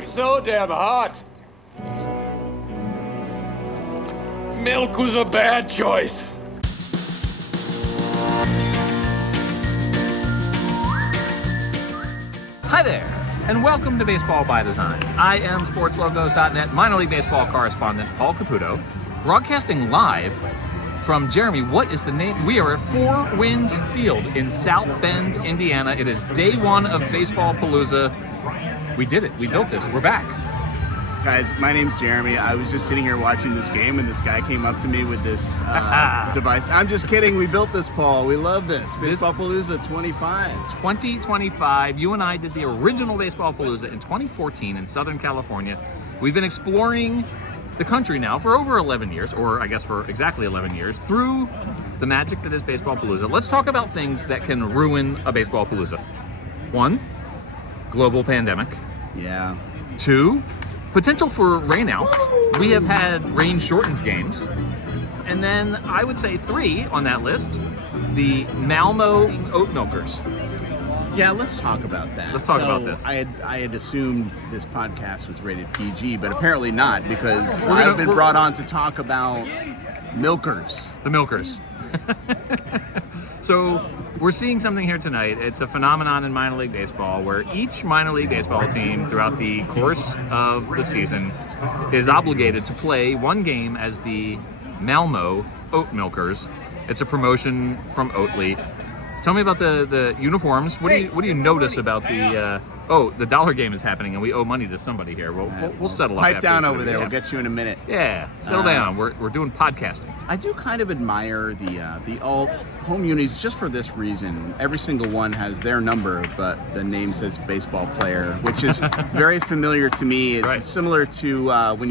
It's so damn hot. Milk was a bad choice. Hi there, and welcome to Baseball by Design. I am SportsLogos.net minor league baseball correspondent Paul Caputo, broadcasting live from Jeremy. What is the name? We are at Four Winds Field in South Bend, Indiana. It is day one of Baseballpalooza. We did it. We built this. We're back. Guys, my name's Jeremy. I was just sitting here watching this game, and this guy came up to me with this device. I'm just kidding. We built this, Paul. We love this. Baseballpalooza 25. 2025. You and I did the original Baseballpalooza in 2014 in Southern California. We've been exploring the country now for over 11 years, or I guess for exactly 11 years, through the magic that is Baseballpalooza. Let's talk about things that can ruin a Baseballpalooza. 1, global pandemic. Yeah. 2, potential for rainouts. We have had rain-shortened games. And then I would say 3 on that list, the Malmo oat milkers. Yeah, let's talk about that. Let's talk about this. I had assumed this podcast was rated PG, but apparently not, because We're I've been brought on to talk about milkers. The milkers. So we're seeing something here tonight. It's a phenomenon in minor league baseball where each minor league baseball team throughout the course of the season is obligated to play one game as the Malmo Oat Milkers. It's a promotion from Oatly. Tell me about the uniforms. What do you notice about the the dollar game is happening and we owe money to somebody here. We'll settle up. Pipe down over there. We'll get you in a minute. Yeah, settle down. We're doing podcasting. I do kind of admire the all home unis just for this reason. Every single one has their number, but the name says baseball player, which is very familiar to me. It's right. Similar to when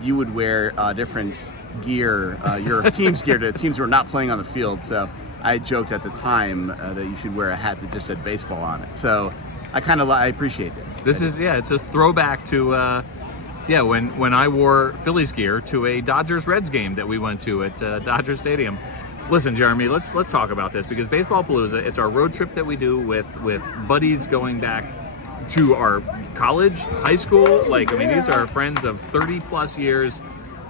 you would wear different gear, your team's gear to teams who are not playing on the field. So I joked at the time that you should wear a hat that just said baseball on it. So I appreciate this. It's a throwback to when I wore Phillies gear to a Dodgers-Reds game that we went to at Dodger Stadium. Listen, Jeremy, let's talk about this because Baseballpalooza, it's our road trip that we do with buddies going back to our college, high school. These are friends of 30 plus years.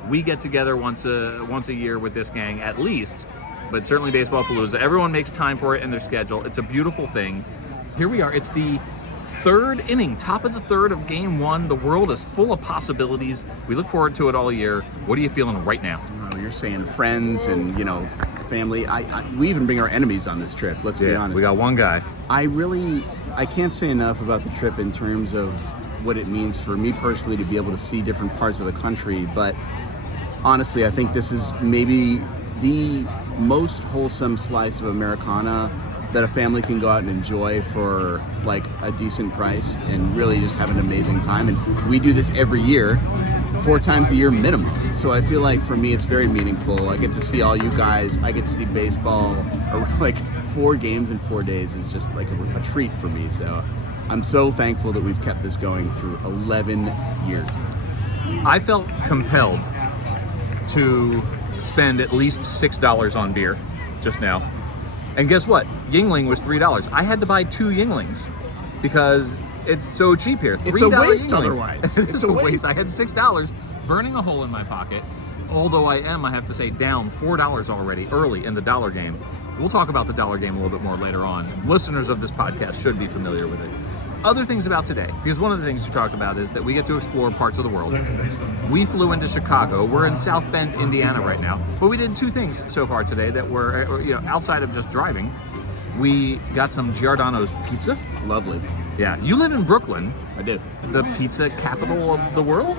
We get together once a year with this gang at least, but certainly Baseballpalooza. Everyone makes time for it in their schedule. It's a beautiful thing. Here we are. It's the third inning, top of the third of game one. The world is full of possibilities. We look forward to it all year. What are you feeling right now? Oh, you're saying friends and, family. We even bring our enemies on this trip. Let's be honest. We got one guy. I can't say enough about the trip in terms of what it means for me personally to be able to see different parts of the country. But honestly, I think this is maybe the most wholesome slice of Americana that a family can go out and enjoy for a decent price and really just have an amazing time. And we do this every year, 4 times a year minimum. So I feel like for me it's very meaningful. I get to see all you guys. I get to see baseball, or 4 games in 4 days is just a treat for me. So I'm so thankful that we've kept this going through 11 years. I felt compelled to spend at least $6 on beer just now. And guess what? Yingling was $3. I had to buy 2 Yinglings because it's so cheap here. It's a waste Yinglings. otherwise. It's a waste. I had $6 burning a hole in my pocket. Although I have to say, down $4 already early in the dollar game. We'll talk about the dollar game a little bit more later on. Listeners of this podcast should be familiar with it. Other things about today, because one of the things you talked about is that we get to explore parts of the world. We flew into Chicago. We're in South Bend, Indiana right now. But we did 2 things so far today that were, outside of just driving. We got some Giordano's pizza. Lovely. Yeah. You live in Brooklyn. I do. The pizza capital of the world?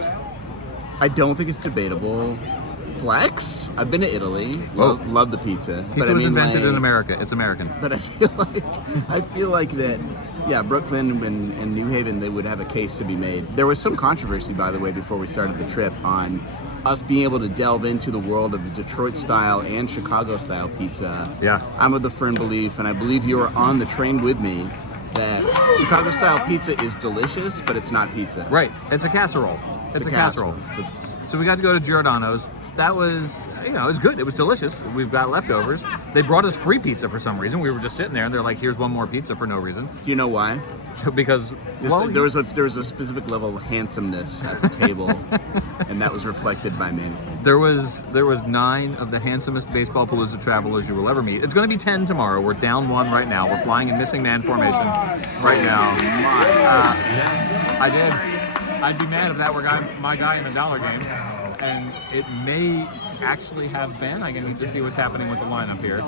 I don't think it's debatable. Flex. I've been to Italy. Love the pizza. Pizza was invented in America. It's American. But I feel like that. Yeah, Brooklyn and New Haven, they would have a case to be made. There was some controversy, by the way, before we started the trip on us being able to delve into the world of the Detroit-style and Chicago-style pizza. Yeah. I'm of the firm belief, and I believe you are on the train with me, that Chicago-style pizza is delicious, but it's not pizza. Right. It's a casserole. It's a casserole. So we got to go to Giordano's. that was, you know, it was good. It was delicious. We've got leftovers. They brought us free pizza for some reason. We were just sitting there, and they're like, "Here's one more pizza for no reason." Do you know why? Because there was a specific level of handsomeness at the table, and that was reflected by management. there was 9 of the handsomest Baseballpalooza travelers you will ever meet. It's going to be 10 tomorrow. We're down 1 right now. We're flying in missing man formation right now. I did. I'd be mad if that were my guy in the dollar game. And it may actually have been. I need to see what's happening with the lineup here.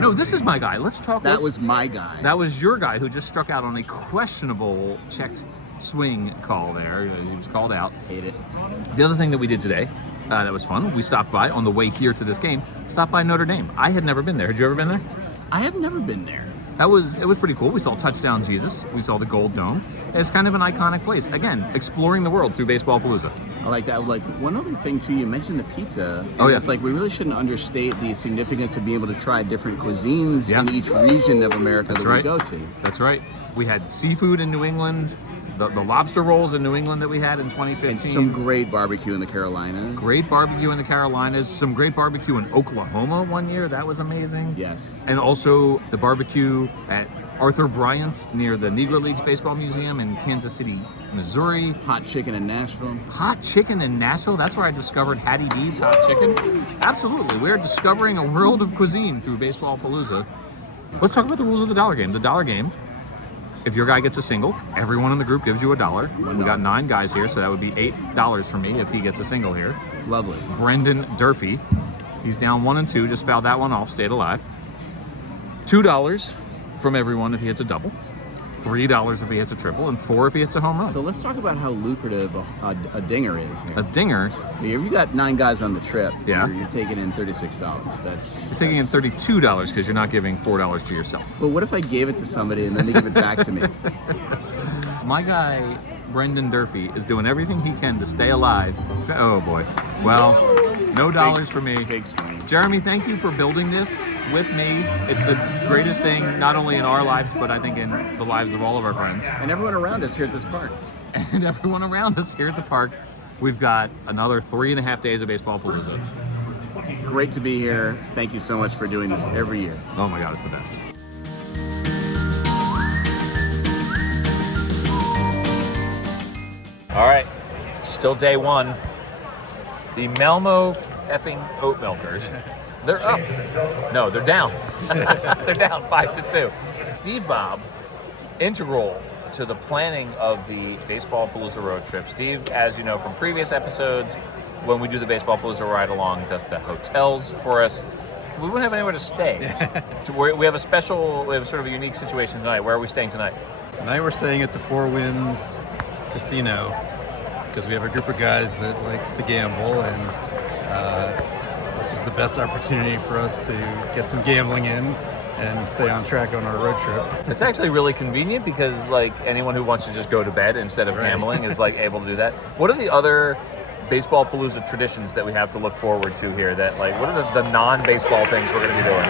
No, this is my guy. Let's talk. That was my guy. That was your guy who just struck out on a questionable checked swing call there. He was called out. Hate it. The other thing that we did today, that was fun. We stopped by on the way here to this game. Stopped by Notre Dame. I had never been there. Had you ever been there? I have never been there. It was pretty cool. We saw Touchdown Jesus. We saw the Gold Dome. It's kind of an iconic place. Again, exploring the world through Baseballpalooza. I like that. Like, one other thing too, you mentioned the pizza. Oh, yeah. Like, we really shouldn't understate the significance of being able to try different cuisines in each region of America that we go to. That's right. We had seafood in New England, the lobster rolls in New England that we had in 2015. And some great barbecue in the Carolinas. Great barbecue in the Carolinas. Some great barbecue in Oklahoma one year. That was amazing. Yes. And also the barbecue at Arthur Bryant's near the Negro Leagues Baseball Museum in Kansas City, Missouri. Hot chicken in Nashville. Hot chicken in Nashville. That's where I discovered Hattie B's hot chicken. Absolutely. We're discovering a world of cuisine through Baseballpalooza. Let's talk about the rules of the dollar game. The dollar game, if your guy gets a single, everyone in the group gives you $1. We got 9 guys here, so that would be $8 for me if he gets a single here. Lovely. Brendan Durfee, he's down 1 and 2, just fouled that one off, stayed alive. $2 from everyone if he hits a double, $3 if he hits a triple, and $4 if he hits a home run. So let's talk about how lucrative a dinger is. A dinger? If you got 9 guys on the trip, yeah, you're taking in $36. You're taking in $32 because you're not giving $4 to yourself. But what if I gave it to somebody and then they give it back to me? My guy, Brendan Durfee, is doing everything he can to stay alive. Oh boy. Well, no dollars for me. Big swing. Jeremy, thank you for building this with me. It's the greatest thing, not only in our lives, but I think in the lives of all of our friends. And everyone around us here at this park. And everyone around us here at the park. We've got another 3.5 days of Baseballpalooza. Great to be here. Thank you so much for doing this every year. Oh my God, it's the best. All right, still day 1. The Malmo effing oat milkers. They're up. No, they're down. They're down 5-2. Steve Bob, integral to the planning of the Baseballpalooza road trip. Steve, as you know from previous episodes, when we do the Baseballpalooza ride along, does the hotels for us. We wouldn't have anywhere to stay. We have sort of a unique situation tonight. Where are we staying tonight? Tonight we're staying at the Four Winds Casino because we have a group of guys that likes to gamble, and this was the best opportunity for us to get some gambling in and stay on track on our road trip. It's actually really convenient because like anyone who wants to just go to bed instead of gambling is like able to do that. What are the other Baseballpalooza traditions that we have to look forward to here? That like, what are the non-baseball things we're going to be doing?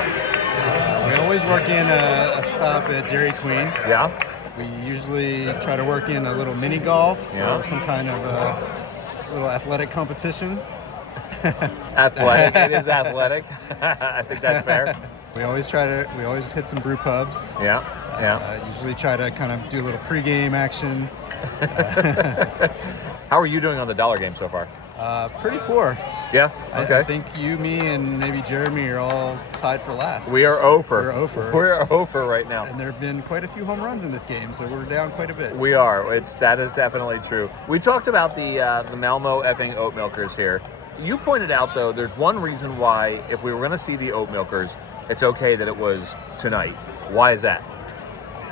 We always work in a stop at Dairy Queen. Yeah. We usually try to work in a little mini golf or some kind of little athletic competition. Athletic. It is athletic. I think that's fair. We always hit some brew pubs. Yeah. Usually try to kind of do a little pregame action. How are you doing on the dollar game so far? Pretty poor. Yeah? Okay. I think you, me, and maybe Jeremy are all tied for last. We are 0 for. We're 0 for. We're 0 for right now. And there have been quite a few home runs in this game, so we're down quite a bit. We are. That is definitely true. We talked about the Malmo effing oat milkers here. You pointed out, though, there's one reason why, if we were going to see the oat milkers, it's okay that it was tonight. Why is that?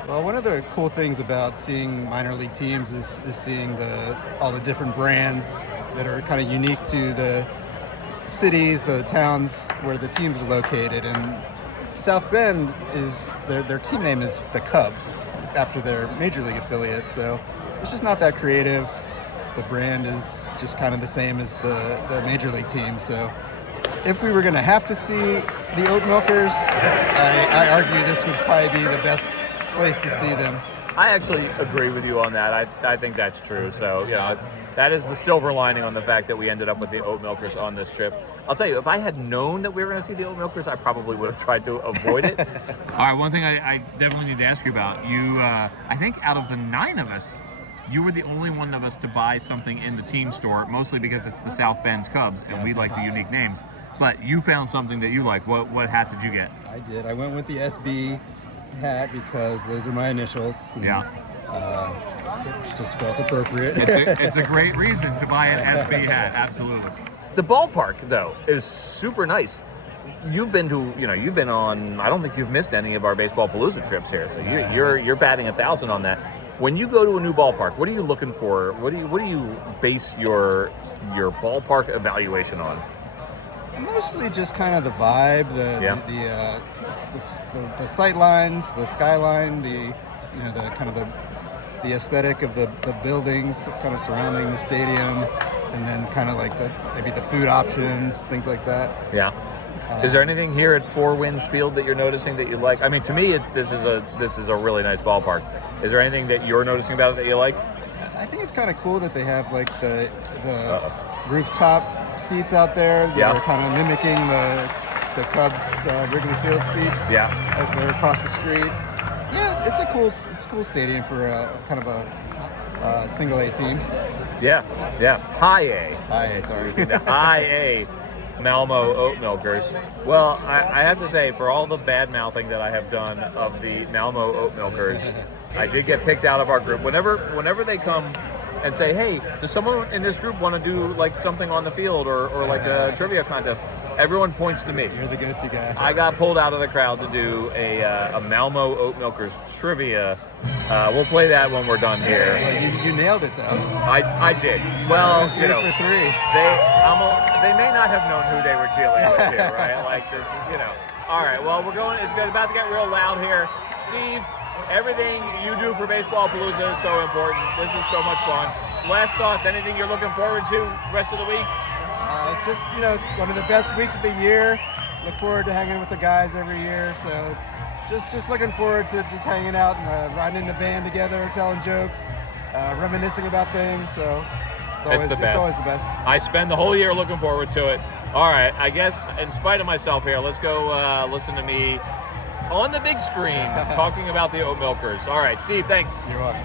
Well, one of the cool things about seeing minor league teams is seeing all the different brands that are kind of unique to the cities, the towns where the teams are located. And South Bend their team name is the Cubs after their major league affiliate. So it's just not that creative. The brand is just kind of the same as the major league team. So if we were going to have to see the oat milkers, I argue this would probably be the best place to see them. I actually agree with you on that. I think that's true. So, that is the silver lining on the fact that we ended up with the Oat Milkers on this trip. I'll tell you, if I had known that we were going to see the Oat Milkers, I probably would have tried to avoid it. All right, one thing I definitely need to ask you about. You, I think out of the 9 of us, you were the only one of us to buy something in the team store, mostly because it's the South Bend Cubs, and we like the unique names. But you found something that you like. What hat did you get? I did. I went with the SB hat because those are my initials. Yeah. It just felt appropriate. It's a great reason to buy an SB hat, absolutely. The ballpark, though, is super nice. You've been on, I don't think you've missed any of our Baseballpalooza trips here, so you're batting 1,000 on that. When you go to a new ballpark, what are you looking for? What do you base your ballpark evaluation on? Mostly just kind of the vibe, the sight lines, the skyline, the kind of the aesthetic of the buildings kind of surrounding the stadium, and then kind of like maybe the food options, things like that. Yeah. Is there anything here at Four Winds Field that you're noticing that you like? I mean, to me, this is a really nice ballpark. Is there anything that you're noticing about it that you like? I think it's kind of cool that they have like the rooftop seats out there that are kind of mimicking the Cubs Wrigley Field seats. Yeah. They're across the street. Yeah, it's a cool stadium for a kind of a single A team. Yeah. High A. High A, sorry. The High A Malmo Oat Milkers. Well, I have to say, for all the bad mouthing that I have done of the Malmo Oat Milkers, I did get picked out of our group. Whenever they come and say, hey, does someone in this group want to do like something on the field or like a trivia contest, everyone points to me. You're the go-to guy. I got pulled out of the crowd to do a Malmo Oat Milkers trivia. We'll play that when we're done here. Well, you nailed it, though. I did. Well, 3 for 3. They may not have known who they were dealing with here, right? Like this is, All right, well, we're going. It's about to get real loud here. Steve, everything you do for Baseballpalooza is so important. This is so much fun. Last thoughts, anything you're looking forward to rest of the week? It's just, it's one of the best weeks of the year. Look forward to hanging with the guys every year. So just looking forward to just hanging out and riding in the van together, telling jokes, reminiscing about things. So it's always the best. I spend the whole year looking forward to it. All right, I guess in spite of myself here, let's go listen to me on the big screen talking about the Oat Milkers. All right, Steve, thanks. You're welcome.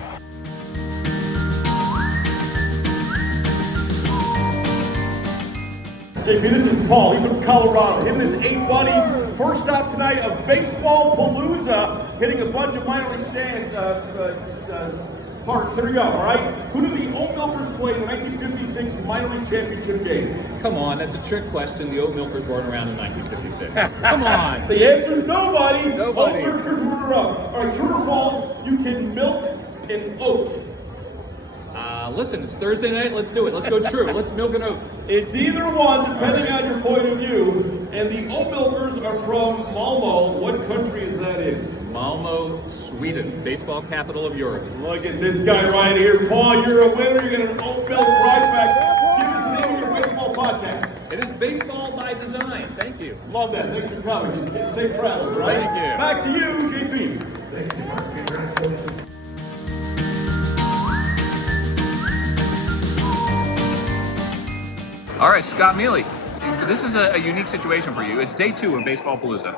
JP, this is Paul. He's from Colorado. Him and his 8 buddies. First stop tonight of Baseballpalooza, hitting a bunch of minor league stands, parks. Here we go, all right? Who did the Oat Milkers play in the 1956 minor league championship game? Come on, that's a trick question. The Oat Milkers weren't around in 1956. Come on. The answer is nobody. Nobody. Oat Milkers weren't around. All right, true or false, you can milk an oat. Listen, it's Thursday night. Let's do it. Let's go true. Let's milk an oat. It's either one, depending on your point of view. And the Oat Milkers are from Malmo. What country is that in? Malmo, Sweden, baseball capital of Europe. Look at this guy right here. Paul, you're a winner. You get an oat milk prize back. Give us the name of your baseball podcast. It is Baseball by Design. Thank you. Love that. Thanks for coming. Safe travels, right? Thank you. Back to you, JP. All right, Scott Mealey, this is a unique situation for you. It's day 2 of Baseballpalooza.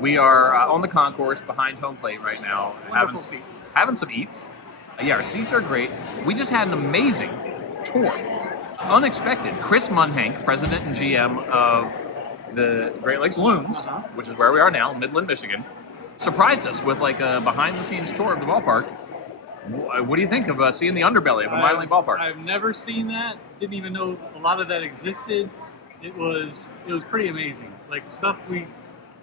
We are on the concourse behind home plate right now, having some eats. Yeah, our seats are great. We just had an amazing tour. Unexpected. Chris Munhank, president and GM of the Great Lakes Loons, which is where we are now, Midland, Michigan, surprised us with like a behind-the-scenes tour of the ballpark. What do you think of seeing the underbelly of a minor league ballpark? I've never seen that. Didn't even know a lot of that existed. It was pretty amazing. Like stuff we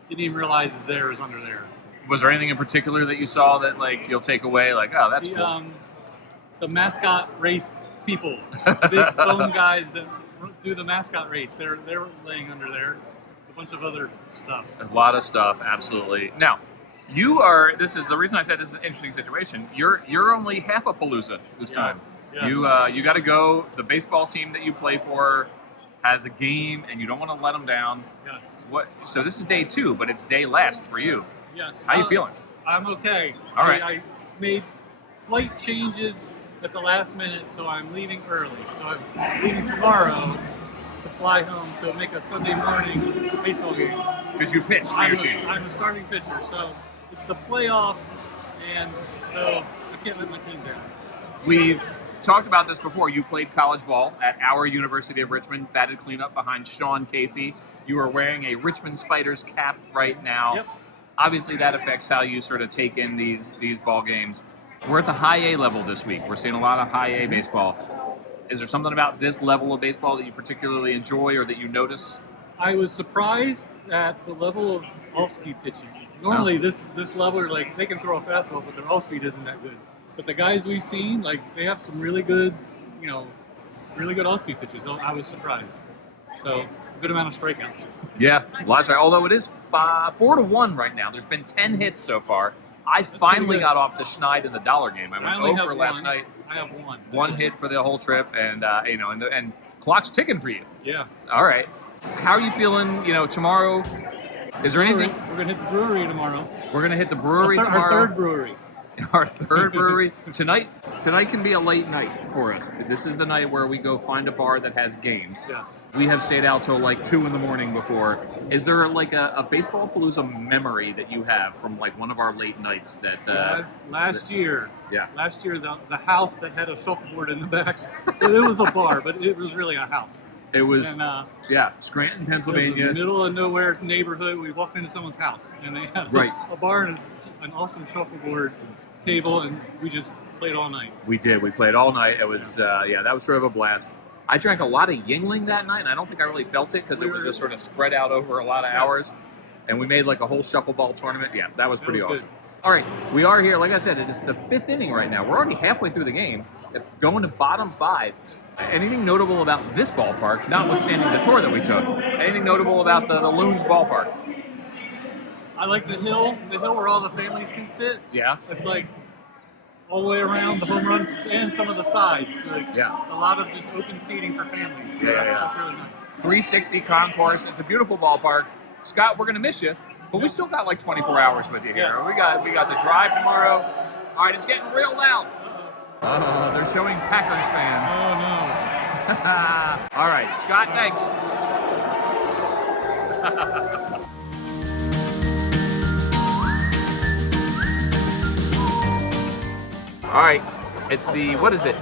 didn't even realize is under there. Was there anything in particular that you saw that like you'll take away? Like, oh, that's cool. The mascot race people, the big foam guys that do the mascot race. They're laying under there. A bunch of other stuff. A lot of stuff, absolutely. Now, you are. This is the reason I said this is an interesting situation. You're only half a Palooza this time. Yes. You got to go. The baseball team that you play for has a game, and you don't want to let them down. Yes. What? So this is day 2, but it's day last for you. Yes. How you feeling? I'm okay. All right. I made flight changes at the last minute, so I'm leaving early. So I'm leaving tomorrow to fly home to make a Sunday morning baseball game. Did you pitch for your team? I'm a starting pitcher, so it's the playoff, and so I can't let my team down. We've talked about this before. You played college ball at our University of Richmond, batted cleanup behind Sean Casey. You are wearing a Richmond Spiders cap right now. Yep. Obviously, that affects how you sort of take in these ball games. We're at the high A level this week. We're seeing a lot of high A baseball. Is there something about this level of baseball that you particularly enjoy or that you notice? I was surprised at the level of off-speed pitching. Normally, this level, like, they can throw a fastball, but their off-speed isn't that good. But the guys we've seen, like, they have some really good, really good off-speed pitches. I was surprised. So, a good amount of strikeouts. Yeah, lots. Although it is 4-1 right now. There's been 10 hits so far. I finally got off the schneid in the dollar game. I went over last night. I have one. One hit for the whole trip, and and clock's ticking for you. Yeah. All right. How are you feeling? Tomorrow. Is there anything? We're gonna hit the brewery tomorrow. We're gonna hit the brewery tomorrow. Our third brewery. Our third brewery tonight. Tonight can be a late night for us. This is the night where we go find a bar that has games. Yes. We have stayed out till like 2 a.m. before. Is there like a Baseballpalooza memory that you have from like one of our late nights that? Last year. Yeah. Last year, the house that had a shuffleboard in the back. It was a bar, but it was really a house. It was. And, Scranton, it was Pennsylvania. in the middle of nowhere neighborhood. We walked into someone's house, and they had a bar and an awesome shuffleboard table, and we just played all night. We did. We played all night. It was, that was sort of a blast. I drank a lot of Yingling that night, and I don't think I really felt it because it was just sort of spread out over a lot of hours. And we made like a whole shuffleball tournament. Yeah, that was pretty awesome. All right, we are here. Like I said, it's the 5th inning right now. We're already halfway through the game, going to bottom 5. Anything notable about this ballpark, notwithstanding the tour that we took? Anything notable about the Loons ballpark? I like the hill where all the families can sit. Yeah. It's like all the way around the home runs and some of the sides. Like, a lot of just open seating for families. Yeah. That's really nice. 360 concourse. It's a beautiful ballpark. Scott, we're gonna miss you, but we still got like 24 hours with you here. Yeah. We got the drive tomorrow. All right, it's getting real loud. They're showing Packers fans. Oh no. All right, Scott, thanks. All right, it's the, what is it?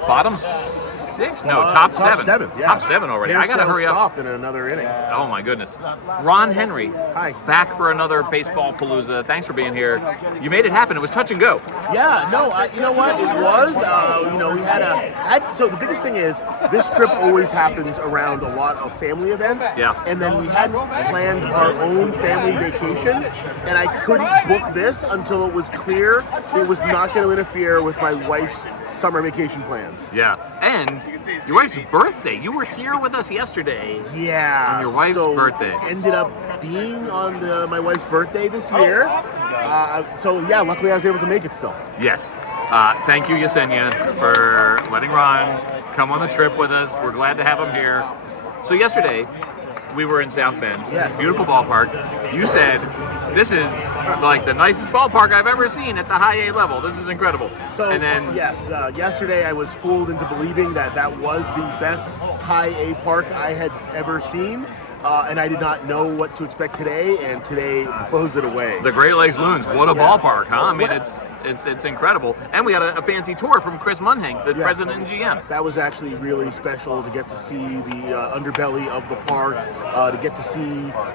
Bottom 6? No, top 7. Top 7, yeah. Top 7 already. I gotta hurry up. Stop in another inning. Oh my goodness. Ron Henry, Hi. back for another Baseballpalooza. Thanks for being here. You made it happen. It was touch and go. Yeah, no, you know what? It was. We so the biggest thing is this trip always happens around a lot of family events. Yeah. And then we hadn't planned our own family vacation, and I couldn't book this until it was clear it was not going to interfere with my wife's summer vacation plans. Yeah. And your wife's birthday. You were here with us yesterday. Yeah. On your wife's birthday. Ended up being on my wife's birthday this year. Luckily I was able to make it still. Yes. Thank you, Yesenia, for letting Ron come on the trip with us. We're glad to have him here. So yesterday, we were in South Bend. Yes. Beautiful ballpark. You said, this is like the nicest ballpark I've ever seen at the high A level. This is incredible. So, and then, yesterday I was fooled into believing that was the best high A park I had ever seen. And I did not know what to expect today, and today blows it away. the Great Lakes Loons, what a ballpark, huh? I mean, it's incredible. And we had a fancy tour from Chris Munhang, the president and GM. That was actually really special to get to see the underbelly of the park, to get to see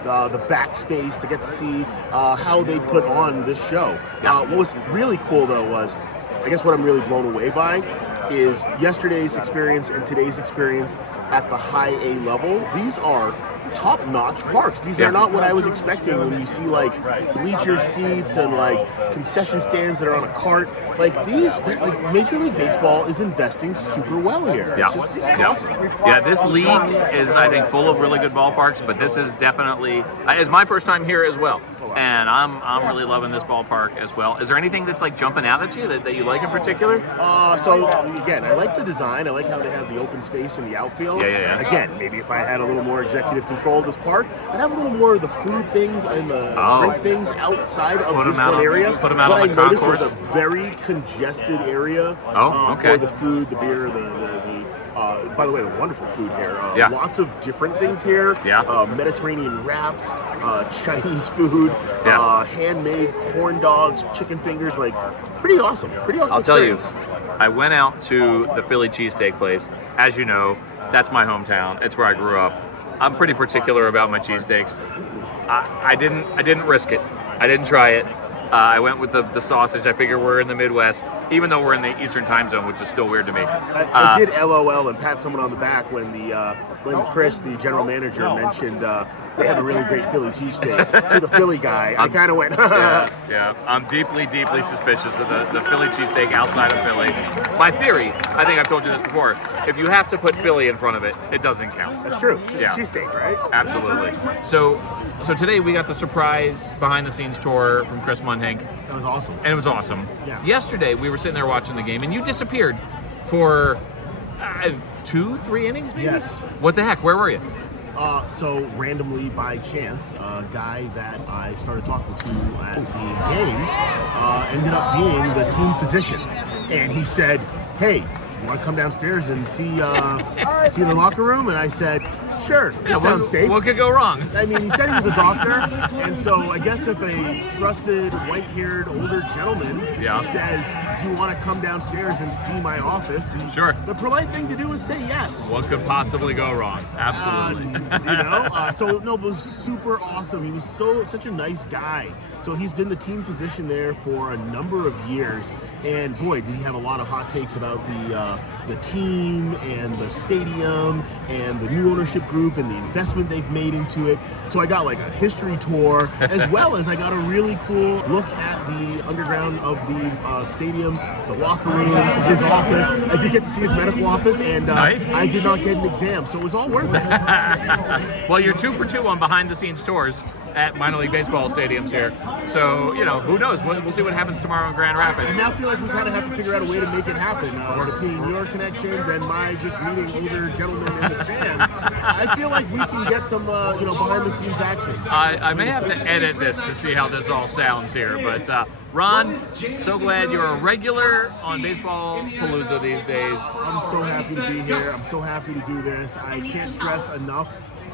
the backspace, to get to see how they put on this show. Yeah. What was really cool, though, was, I guess what I'm really blown away by is yesterday's experience and today's experience at the high A level. These are top-notch parks. These are not what I was expecting when you see like bleacher seats and like concession stands that are on a cart. Like Major League Baseball is investing super well here. Yeah. It's awesome. Yeah, this league is, I think, full of really good ballparks, but this is definitely, it's my first time here as well. And I'm really loving this ballpark as well. Is there anything that's like jumping out at you that you like in particular? So again, I like the design. I like how they have the open space in the outfield. Yeah. Again, maybe if I had a little more executive control of this park and have a little more of the food things and the drink things outside of Put this 'em out one on- area. put 'em out what on I the noticed concourse. was a very congested area Okay. for the food, the beer, by the way, the wonderful food here. Yeah. Lots of different things here. Yeah. Mediterranean wraps, Chinese food, Yeah. handmade corn dogs, chicken fingers, like pretty awesome. Pretty awesome. I'll tell you, experience. I went out to the Philly cheesesteak place. As you know, that's my hometown. It's where I grew up. I'm pretty particular about my cheesesteaks. I didn't risk it. I didn't try it. I went with the sausage. I figure we're in the Midwest, even though we're in the Eastern time zone, which is still weird to me. I did LOL and pat someone on the back when when Chris, the general manager, mentioned they have a really great Philly cheesesteak to the Philly guy. I kind of went, yeah. I'm deeply, deeply suspicious of the Philly cheesesteak outside of Philly. My theory, I think I've told you this before, if you have to put Philly in front of it, it doesn't count. That's true. It's Yeah. cheesesteak, right? Absolutely. So today we got the surprise behind-the-scenes tour from Chris Munhank, That was awesome. and it was awesome. Yeah. Yesterday we were sitting there watching the game, and you disappeared for 2-3 innings, maybe? Yes. What the heck? Where were you? So randomly by chance, a guy that I started talking to at the game ended up being the team physician, and he said, "Hey, you want to come downstairs and see the locker room?" And I said, "Sure, that sounds safe." What could go wrong? I mean, he said he was a doctor, and so I guess if a trusted, white-haired, older gentleman says, "Do you want to come downstairs and see my office?" Sure. The polite thing to do is say yes. What could possibly go wrong? Absolutely. So no, it was super awesome. He was such a nice guy. So he's been the team physician there for a number of years, and boy, did he have a lot of hot takes about the team and the stadium and the new ownership group and the investment they've made into it. So I got like a history tour, as well as I got a really cool look at the underground of the stadium, the locker rooms, his office. I did get to see his medical office, and Nice. I did not get an exam, so it was all worth it. Well, you're 2 for 2 on behind-the-scenes tours at minor league baseball stadiums here. So, who knows? We'll see what happens tomorrow in Grand Rapids. I now feel like we kind of have to figure out a way to make it happen between your connections and my just meeting older gentlemen in the stands. I feel like we can get some, behind-the-scenes action. I may have to edit this to see how this all sounds here, but Ron, so glad you're a regular on Baseballpalooza these days. I'm so happy to be here. I'm so happy to do this. I can't stress enough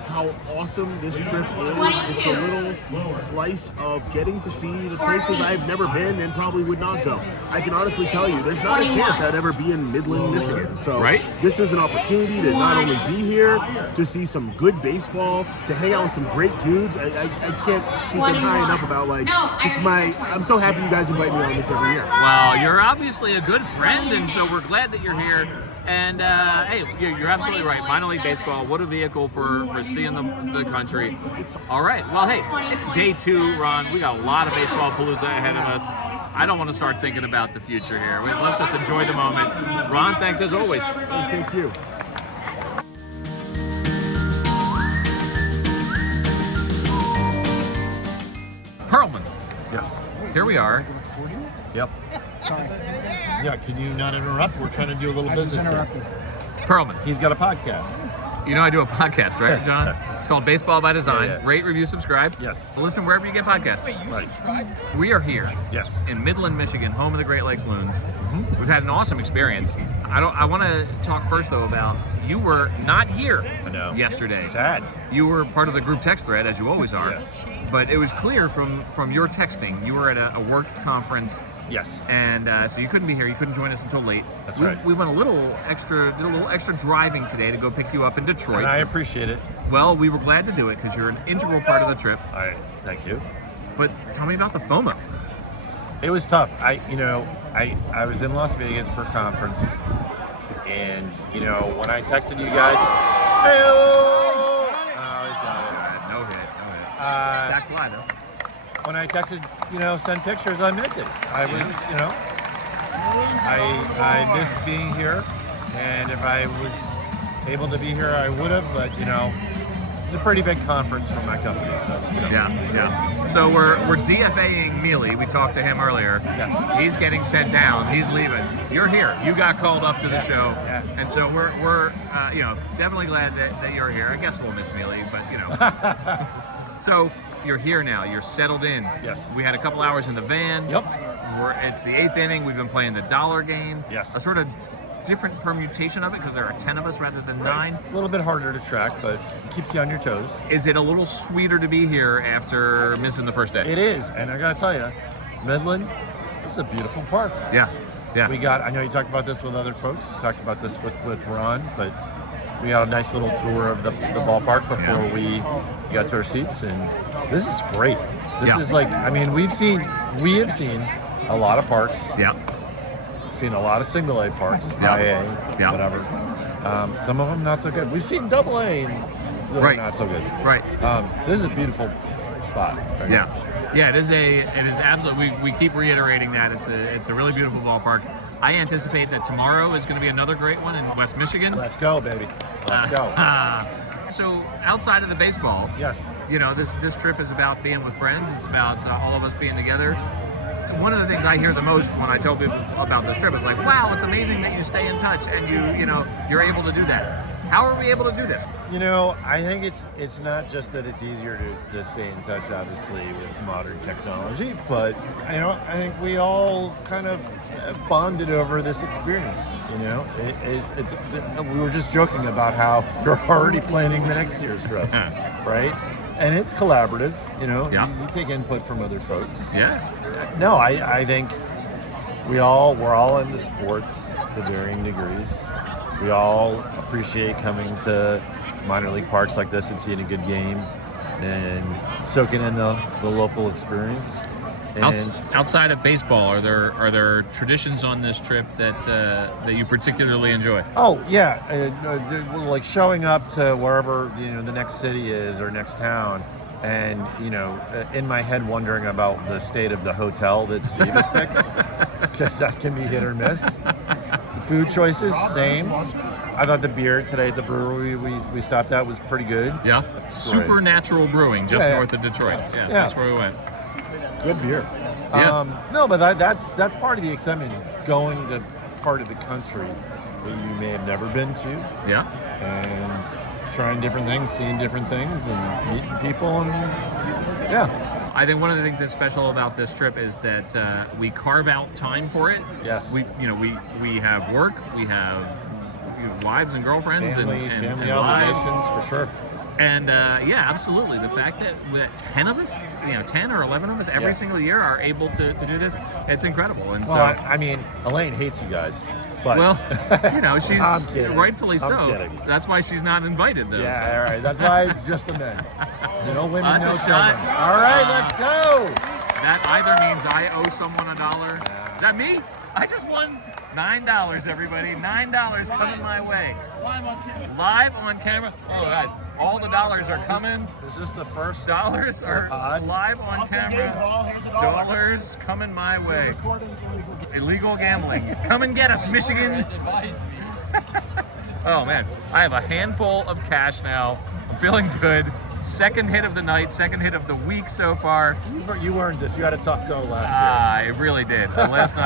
how awesome this trip is. It's a little slice of getting to see the places I've never been and probably would not go. I can honestly tell you, there's not a chance I'd ever be in Midland, Michigan. So this is an opportunity to not only be here, to see some good baseball, to hang out with some great dudes. I can't speak high enough about I'm so happy you guys invite me on this every year. Well, you're obviously a good friend, and so we're glad that you're here. And hey, you're absolutely right. Minor league baseball, what a vehicle for seeing the country. All right. Well, hey, it's day 2, Ron. We got a lot of Baseballpalooza ahead of us. I don't want to start thinking about the future here. Let's just enjoy the moment. Ron, thanks as always. Thank you. Pearlman. Yes. Here we are. Yep. Yeah, can you not interrupt? We're trying to do a little business here. Pearlman. He's got a podcast. You know I do a podcast, right, John? Yes. It's called Baseball by Design. Yeah. Rate, review, subscribe. Yes. Listen wherever you get podcasts. Right. We are here Yes. in Midland, Michigan, home of the Great Lakes Loons. We've had an awesome experience. I want to talk first though about you were not here I know. yesterday. Sad. You were part of the group text thread, as you always are. Yes. But it was clear from your texting, you were at a work conference. Yes. And so you couldn't be here. You couldn't join us until late. That's we, right. We went did a little extra driving today to go pick you up in Detroit. And I appreciate it. Well, we were glad to do it because you're an integral part of the trip. Thank you. But tell me about the FOMO. It was tough. I was in Las Vegas for a conference, and when I texted you guys, he's got it. No hit. Sack fly though. When I texted, send pictures, I meant it. I was, I missed being here, and if I was able to be here, I would have. But it's a pretty big conference for my company. So you know. Yeah. So we're DFAing Mealey. We talked to him earlier. Yes. He's getting sent down. He's leaving. You're here. You got called up to the show. Yeah. And so we're definitely glad that you're here. I guess we'll miss Mealey, but So you're here now. You're settled in. Yes. We had a couple hours in the van. Yep. It's the 8th inning. We've been playing the dollar game. Yes. A sort of different permutation of it because there are 10 of us rather than 9. A little bit harder to track, but it keeps you on your toes. Is it a little sweeter to be here after missing the first day? It is, and I gotta tell you, Midland, this is a beautiful park. Yeah. I know you talked about this with other folks, talked about this with Ron, but we got a nice little tour of the ballpark before we got to our seats, and this is great. This is like, I mean, we have seen a lot of parks. Yeah. Seen a lot of single A parks, IA, whatever. Some of them not so good. We've seen double A and they're not so good. Right. This is a beautiful spot. Right Yeah, it is absolutely. We keep reiterating that it's a really beautiful ballpark. I anticipate that tomorrow is going to be another great one in West Michigan. Let's go, baby. Let's go. So outside of the baseball, yes, this trip is about being with friends. It's about all of us being together. One of the things I hear the most when I tell people about this trip is like, wow, it's amazing that you stay in touch and you're able to do that. How are we able to do this? I think it's not just that it's easier to stay in touch, obviously, with modern technology, but I think we all kind of bonded over this experience. We were just joking about how we're already planning the next year's trip, right? And it's collaborative, you take input from other folks. Yeah. No, I think we're all into sports to varying degrees. We all appreciate coming to minor league parks like this and seeing a good game and soaking in the local experience. And outside of baseball, are there traditions on this trip that you particularly enjoy? Oh yeah, like showing up to wherever the next city is or next town, and in my head wondering about the state of the hotel that Steve has picked, because that can be hit or miss. The food choices, same. I thought the beer today at the brewery we stopped at was pretty good. Yeah, Supernatural Brewing, just north of Detroit. Yeah, that's where we went. Good beer. Yeah. No, but that's part of the excitement, is going to part of the country that you may have never been to. Yeah. And trying different things, seeing different things, and meeting people, and I think one of the things that's special about this trip is that we carve out time for it. Yes. We have work, we have wives and girlfriends, family and obligations lives. for sure. And absolutely, the fact that 10 of us, 10 or 11 of us every single year are able to do this, it's incredible. And I mean, Elaine hates you guys. But she's rightfully so. I'm kidding. That's why she's not invited, though. Yeah, so. all right. That's why it's just the men. No women, no That's a children. shot. All right, let's go. That either means I owe someone $1. Yeah. Is that me? I just won $9, everybody. $9 coming my way. Live on camera. Oh, guys, all the dollars are coming. Is this the first Dollars are pod? live on camera. Dollars coming my way. Illegal gambling. Come and get us, Michigan. Oh man, I have a handful of cash now. I'm feeling good. Second hit of the night, second hit of the week so far. You earned this. You had a tough go last year. I really did. Last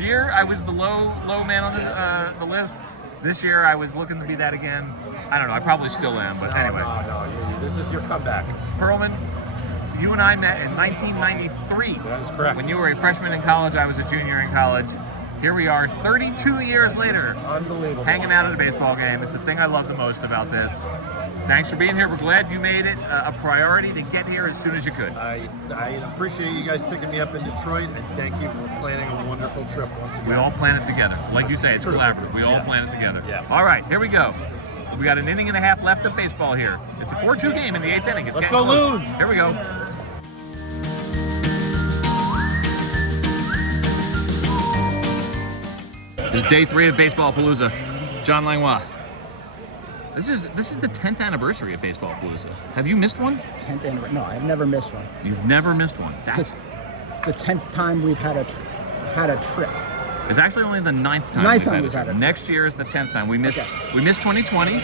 year I was the low man on the list. This year I was looking to be that again. I don't know. I probably still am, but anyway. No. This is your comeback. Pearlman, you and I met in 1993. That is correct. When you were a freshman in college, I was a junior in college. Here we are, 32 years later, Unbelievable. hanging out at a baseball game. It's the thing I love the most about this. Thanks for being here. We're glad you made it a priority to get here as soon as you could. I appreciate you guys picking me up in Detroit, and thank you for planning a wonderful trip once again. We all plan it together. Like you say, it's collaborative. We all plan it together. Yeah. All right, here we go. We got an inning and a half left of baseball here. It's a 4-2 game in the 8th inning. It's Let's getting go close. Loons! Here we go. This is day 3 of Baseballpalooza. John Langlois. This is the 10th anniversary of Baseballpalooza. Have you missed one? 10th anniversary? No, I've never missed one. You've never missed one. It's the 10th time we've had a trip. It's actually only the 9th time we've had it. Next year is the 10th time. We missed 2020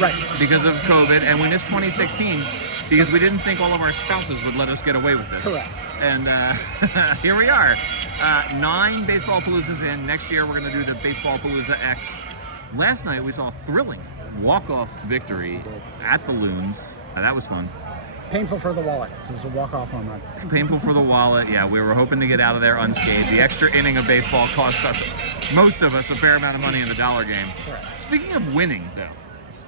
right because of COVID, and we missed 2016 because we didn't think all of our spouses would let us get away with this. Correct. And here we are. 9 Baseballpaloozas in. Next year we're going to do the Baseballpalooza X. Last night we saw a thrilling walk-off victory at the Loons. That was fun. Painful for the wallet, because it's a walk-off home run. Painful for the wallet, yeah. We were hoping to get out of there unscathed. The extra inning of baseball cost us, most of us, a fair amount of money in the dollar game. Correct. Speaking of winning, though,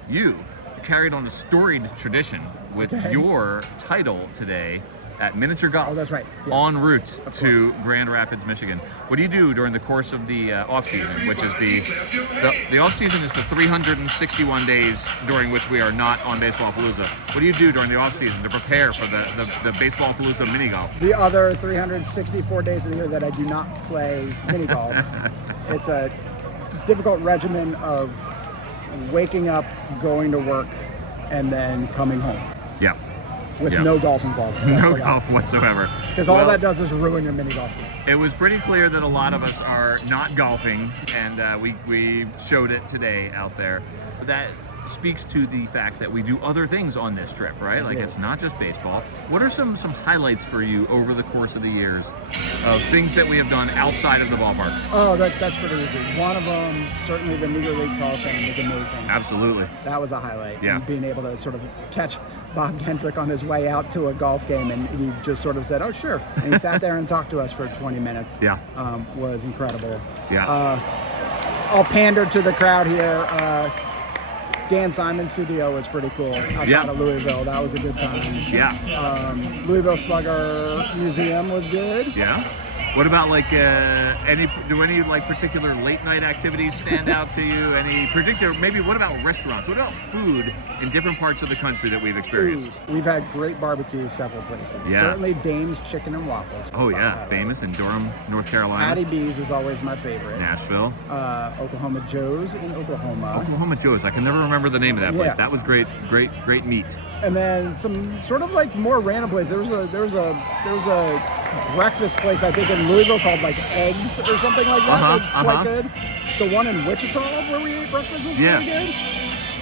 you carried on a storied tradition with your title today at Miniature Golf. Oh, that's right. Yes. En route to Grand Rapids, Michigan. What do you do during the course of the off season, which is the off season is the 361 days during which we are not on Baseballpalooza. What do you do during the off season to prepare for the Baseballpalooza mini golf? The other 364 days of the year that I do not play mini golf. It's a difficult regimen of waking up, going to work, and then coming home. Yeah. With no golf involved. No golf whatsoever. Because all that does is ruin your mini golf game. It was pretty clear that a lot of us are not golfing, and we showed it today out there. That speaks to the fact that we do other things on this trip, right? Like it's not just baseball. What are some highlights for you over the course of the years of things that we have done outside of the ballpark? Oh, that's pretty easy. One of them, certainly the Negro Leagues Hall of Fame, was amazing. Absolutely. That was a highlight. Yeah. And being able to sort of catch Bob Kendrick on his way out to a golf game, and he just sort of said, "Oh, sure," and he sat there and talked to us for 20 minutes. Yeah. Was incredible. Yeah. I'll pander to the crowd here. Dan Simon's studio was pretty cool outside of Louisville. That was a good time. Yeah. Louisville Slugger Museum was good. Yeah. What about like any particular late night activities stand out to you? Any particular, maybe what about restaurants? What about food in different parts of the country that we've experienced? We've had great barbecue several places. Yeah. Certainly Dame's Chicken and Waffles. Oh yeah, famous in Durham, North Carolina. Hattie B's is always my favorite. Nashville. Oklahoma Joe's in Oklahoma. Oklahoma Joe's. I can never remember the name of that place. Yeah. That was great meat. And then some sort of like more random places. There was a breakfast place I think in Louisville called like Eggs or something like that. That's quite good. The one in Wichita where we ate breakfast was really good.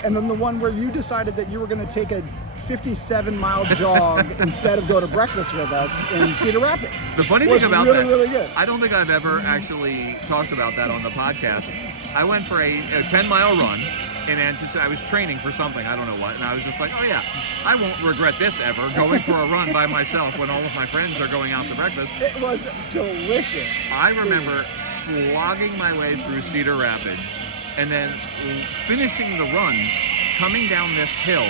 And then the one where you decided that you were going to take a 57-mile jog instead of go to breakfast with us in Cedar Rapids. The funny thing about really, that, really good. I don't think I've ever actually talked about that on the podcast. I went for a 10-mile run. And I was training for something, I don't know what, and I was just like, oh yeah, I won't regret this ever, going for a run by myself when all of my friends are going out to breakfast. It was delicious. I remember slogging my way through Cedar Rapids and then finishing the run, coming down this hill,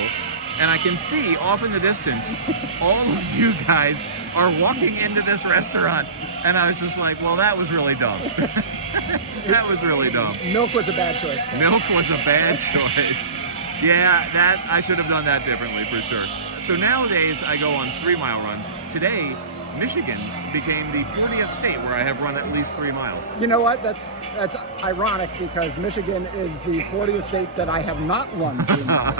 and I can see off in the distance, all of you guys are walking into this restaurant, and I was just like, well, that was really dumb. That was really dumb. Milk was a bad choice. Milk was a bad choice. Yeah, that I should have done that differently for sure. So nowadays I go on 3-mile runs. Today, Michigan became the 40th state where I have run at least 3 miles. You know what? That's ironic because Michigan is the 40th state that I have not run 3 miles.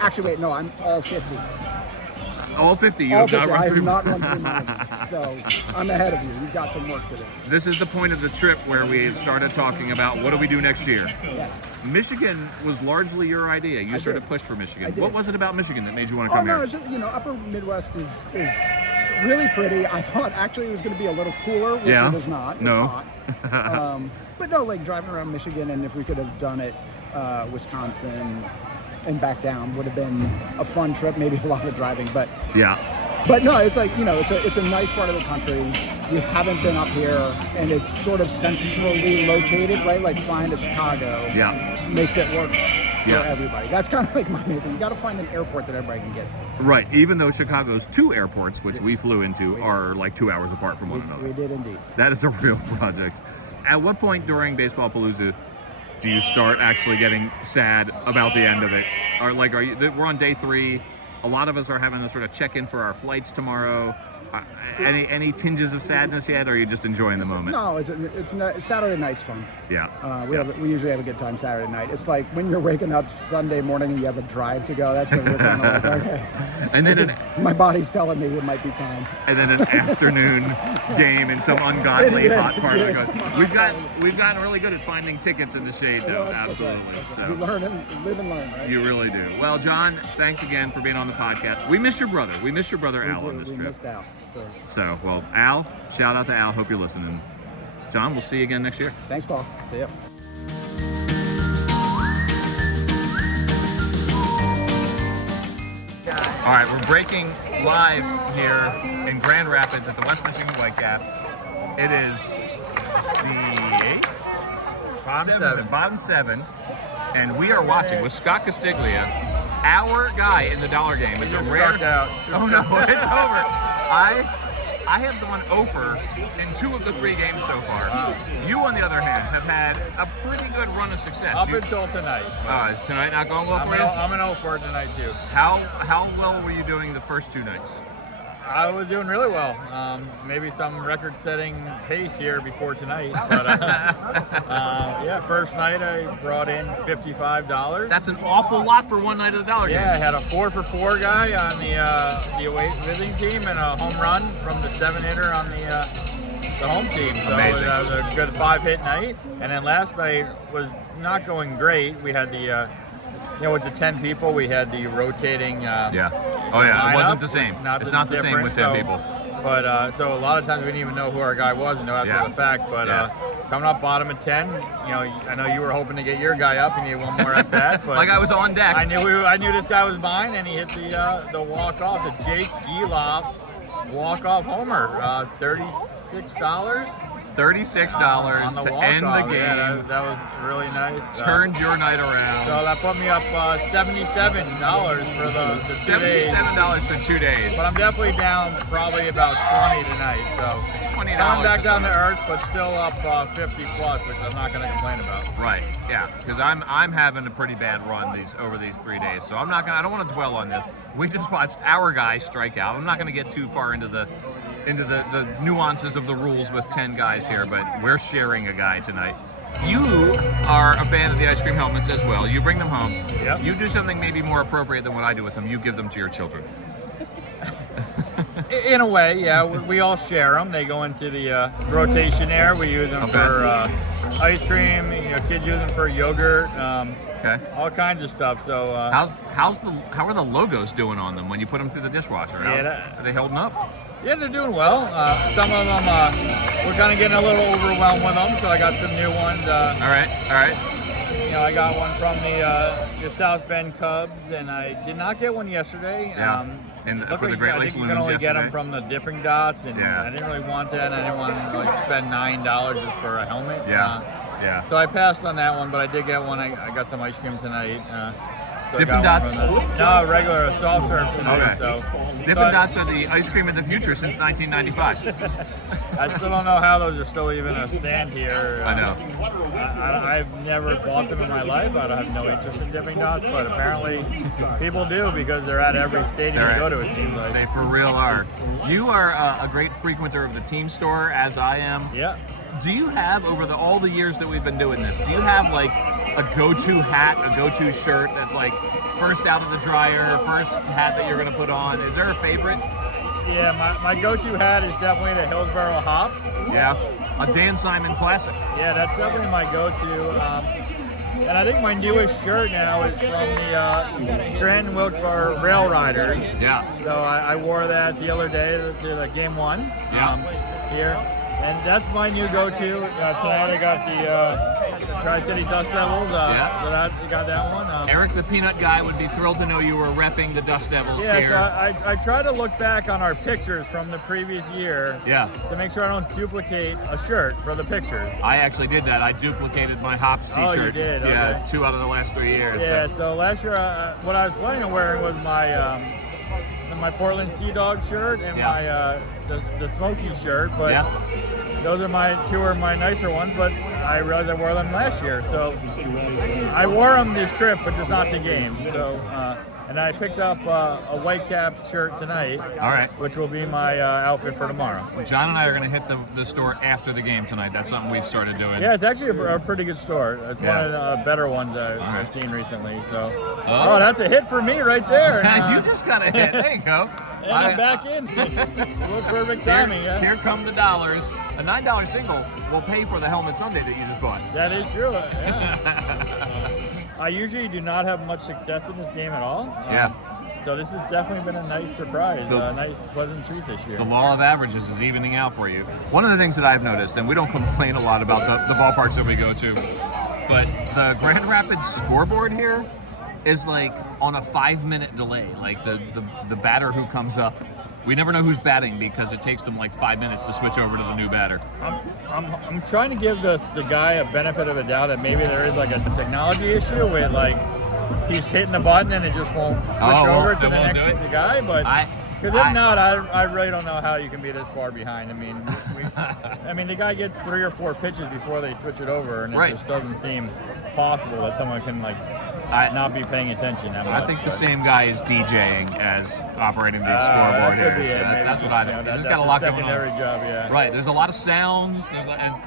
Actually, wait, no, I'm all 50. All 50, you all have 50. not run 3 I have miles. not run 3 miles. So I'm ahead of you. You've got some work to do. This is the point of the trip where we started talking about what do we do next year. Yes. Michigan was largely your idea. You sort of pushed for Michigan. What was it about Michigan that made you want to come here? It's just, Upper Midwest is really pretty. I thought actually it was going to be a little cooler, which it is not. It's hot. But no, like driving around Michigan, and if we could have done it Wisconsin and back down would have been a fun trip, maybe a lot of driving, but no, it's like, it's a nice part of the country. You haven't been up here, and it's sort of centrally located, right? Like flying to Chicago makes it work for everybody. That's kind of like my main thing. You got to find an airport that everybody can get to. Right, even though Chicago's 2 airports, which we flew into, are like 2 hours apart from one another. We did indeed. That is a real project. At what point during Baseballpalooza do you start actually getting sad about the end of it? We're on day 3. A lot of us are having to sort of check in for our flights tomorrow. Any tinges of sadness yet, or are you just enjoying the moment? No, it's Saturday night's fun. Yeah. We usually have a good time Saturday night. It's like when you're waking up Sunday morning and you have a drive to go. That's when we're kind of like, okay. And then my body's telling me it might be time. And then an afternoon game in some ungodly hot part of the country. We've gotten really good at finding tickets in the shade, though. Absolutely. Right. So You learn and live and learn, right? you really do. Well, John, thanks again for being on the podcast. We miss your brother. We miss your brother Al on this we trip. missed out. So, well, Al, shout out to Al. Hope you're listening. John, we'll see you again next year. Thanks, Paul. See ya. All right, we're breaking live here in Grand Rapids at the West Michigan Whitecaps. It is the 8th? Bottom 7. And we are watching with Scott Castiglia, our guy in the dollar game. It's a rare. Oh no, it's over. I have gone over in 2 of the 3 games so far. Wow. You, on the other hand, have had a pretty good run of success. Up until tonight. Is tonight not going well for you? I'm an 0 for tonight too. How well were you doing the first 2 nights? I was doing really well. Maybe some record-setting pace here before tonight. But yeah, first night I brought in $55. That's an awful lot for one night of the dollar game. Yeah, I had a 4-for-4 guy on the away visiting team and a home run from the 7-hitter on the home team. So it was a good 5-hit night. And then last night was not going great. We had the with the 10 people, we had the rotating lineup. It wasn't the same. It's not the same with 10 people. But so a lot of times we didn't even know who our guy was until after the fact. But coming up bottom of 10, I know you were hoping to get your guy up and you had one more at bat. But like I was on deck. I knew this guy was mine, and he hit the walk off, the Jake Geloff walk off homer, $36. $36 to end the game. Yeah, that was really nice. Turned your night around. So that put me up $77 for the 2 days. $77 for 2 days. But I'm definitely down probably about 20 tonight. So it's $20. Coming back down to earth, but still up 50 plus, which I'm not going to complain about. Right. Yeah. Because I'm having a pretty bad run over these 3 days. So I don't want to dwell on this. We just watched our guy strike out. I'm not going to get too far into the nuances of the rules with 10 guys here, but we're sharing a guy tonight. You are a fan of the ice cream helmets as well. You bring them home. Yep. You do something maybe more appropriate than what I do with them. You give them to your children. In a way, yeah. We all share them. They go into the rotation there. We use them for ice cream. Kids use them for yogurt. All kinds of stuff. So how are the logos doing on them when you put them through the dishwasher? Are they holding up? Yeah, they're doing well. Some of them, we're kind of getting a little overwhelmed with them, so I got some new ones. All right. I got one from the South Bend Cubs, and I did not get one yesterday. And for the Great Lakes Loons yesterday. I think you can only get them from the Dipping Dots, and I didn't really want that. I didn't want to spend $9 just for a helmet. Yeah. So I passed on that one, but I did get one. I got some ice cream tonight. So Dippin' Dots? No, regular soft serve tonight. Okay. So, Dippin' Dots are the ice cream of the future since 1995. I still don't know how those are still even a stand here. I know. I've never bought them in my life. I have no interest in Dipping Dots, but apparently people do because they're at every stadium you go to, it seems like. They for real are. You are a great frequenter of the team store, as I am. Yeah. Do you have, over all the years that we've been doing this, do you have like a go-to hat, a go-to shirt that's like first out of the dryer, first hat that you're going to put on? Is there a favorite? Yeah, my go-to hat is definitely the Hillsborough Hop. Yeah, a Dan Simon classic. Yeah, that's definitely my go-to. And I think my newest shirt now is from the Scranton Wilkes-Barre Rail Riders. Yeah. So I wore that the other day to the game 1 here. And that's my new go-to. Tonight I got the Tri-City Dust Devils. So I got that one. Eric the Peanut Guy would be thrilled to know you were repping the Dust Devils here. So I try to look back on our pictures from the previous year to make sure I don't duplicate a shirt for the pictures. I actually did that. I duplicated my Hops t-shirt. Oh, you did? Yeah, Okay. 2 out of the last 3 years. Yeah, so last year what I was planning on wearing was my Portland Sea Dog shirt and my the Smoky shirt, but those are 2 of my nicer ones, but I realized I wore them last year, so I wore them this trip, but just not the game. So And I picked up a Whitecaps shirt tonight. All right. Which will be my outfit for tomorrow. John and I are going to hit the store after the game tonight. That's something we've started doing. Yeah, it's actually a pretty good store. It's one of the better ones I've seen recently. So, oh, that's a hit for me right there. You just got a hit. There you go. And I'm back in. Perfect timing. Here come the dollars. A $9 single will pay for the helmet Sunday that you just bought. That is true. Yeah. I usually do not have much success in this game at all. So this has definitely been a nice surprise, a nice, pleasant treat this year. The law of averages is evening out for you. One of the things that I've noticed, and we don't complain a lot about the ballparks that we go to, but the Grand Rapids scoreboard here is like on a 5-minute delay. Like the batter who comes up, we never know who's batting because it takes them like 5 minutes to switch over to the new batter. I'm trying to give the guy a benefit of the doubt that maybe there is like a technology issue with like he's hitting the button and it just won't switch over to the next guy. But because if not, I really don't know how you can be this far behind. I mean, the guy gets 3 or 4 pitches before they switch it over, and it just doesn't seem possible that someone can like not be paying attention that much. I think the same guy is DJing as operating the scoreboard here. So that's what I know. He's just got a lot going on. Secondary job, yeah. Right. There's a lot of sounds, and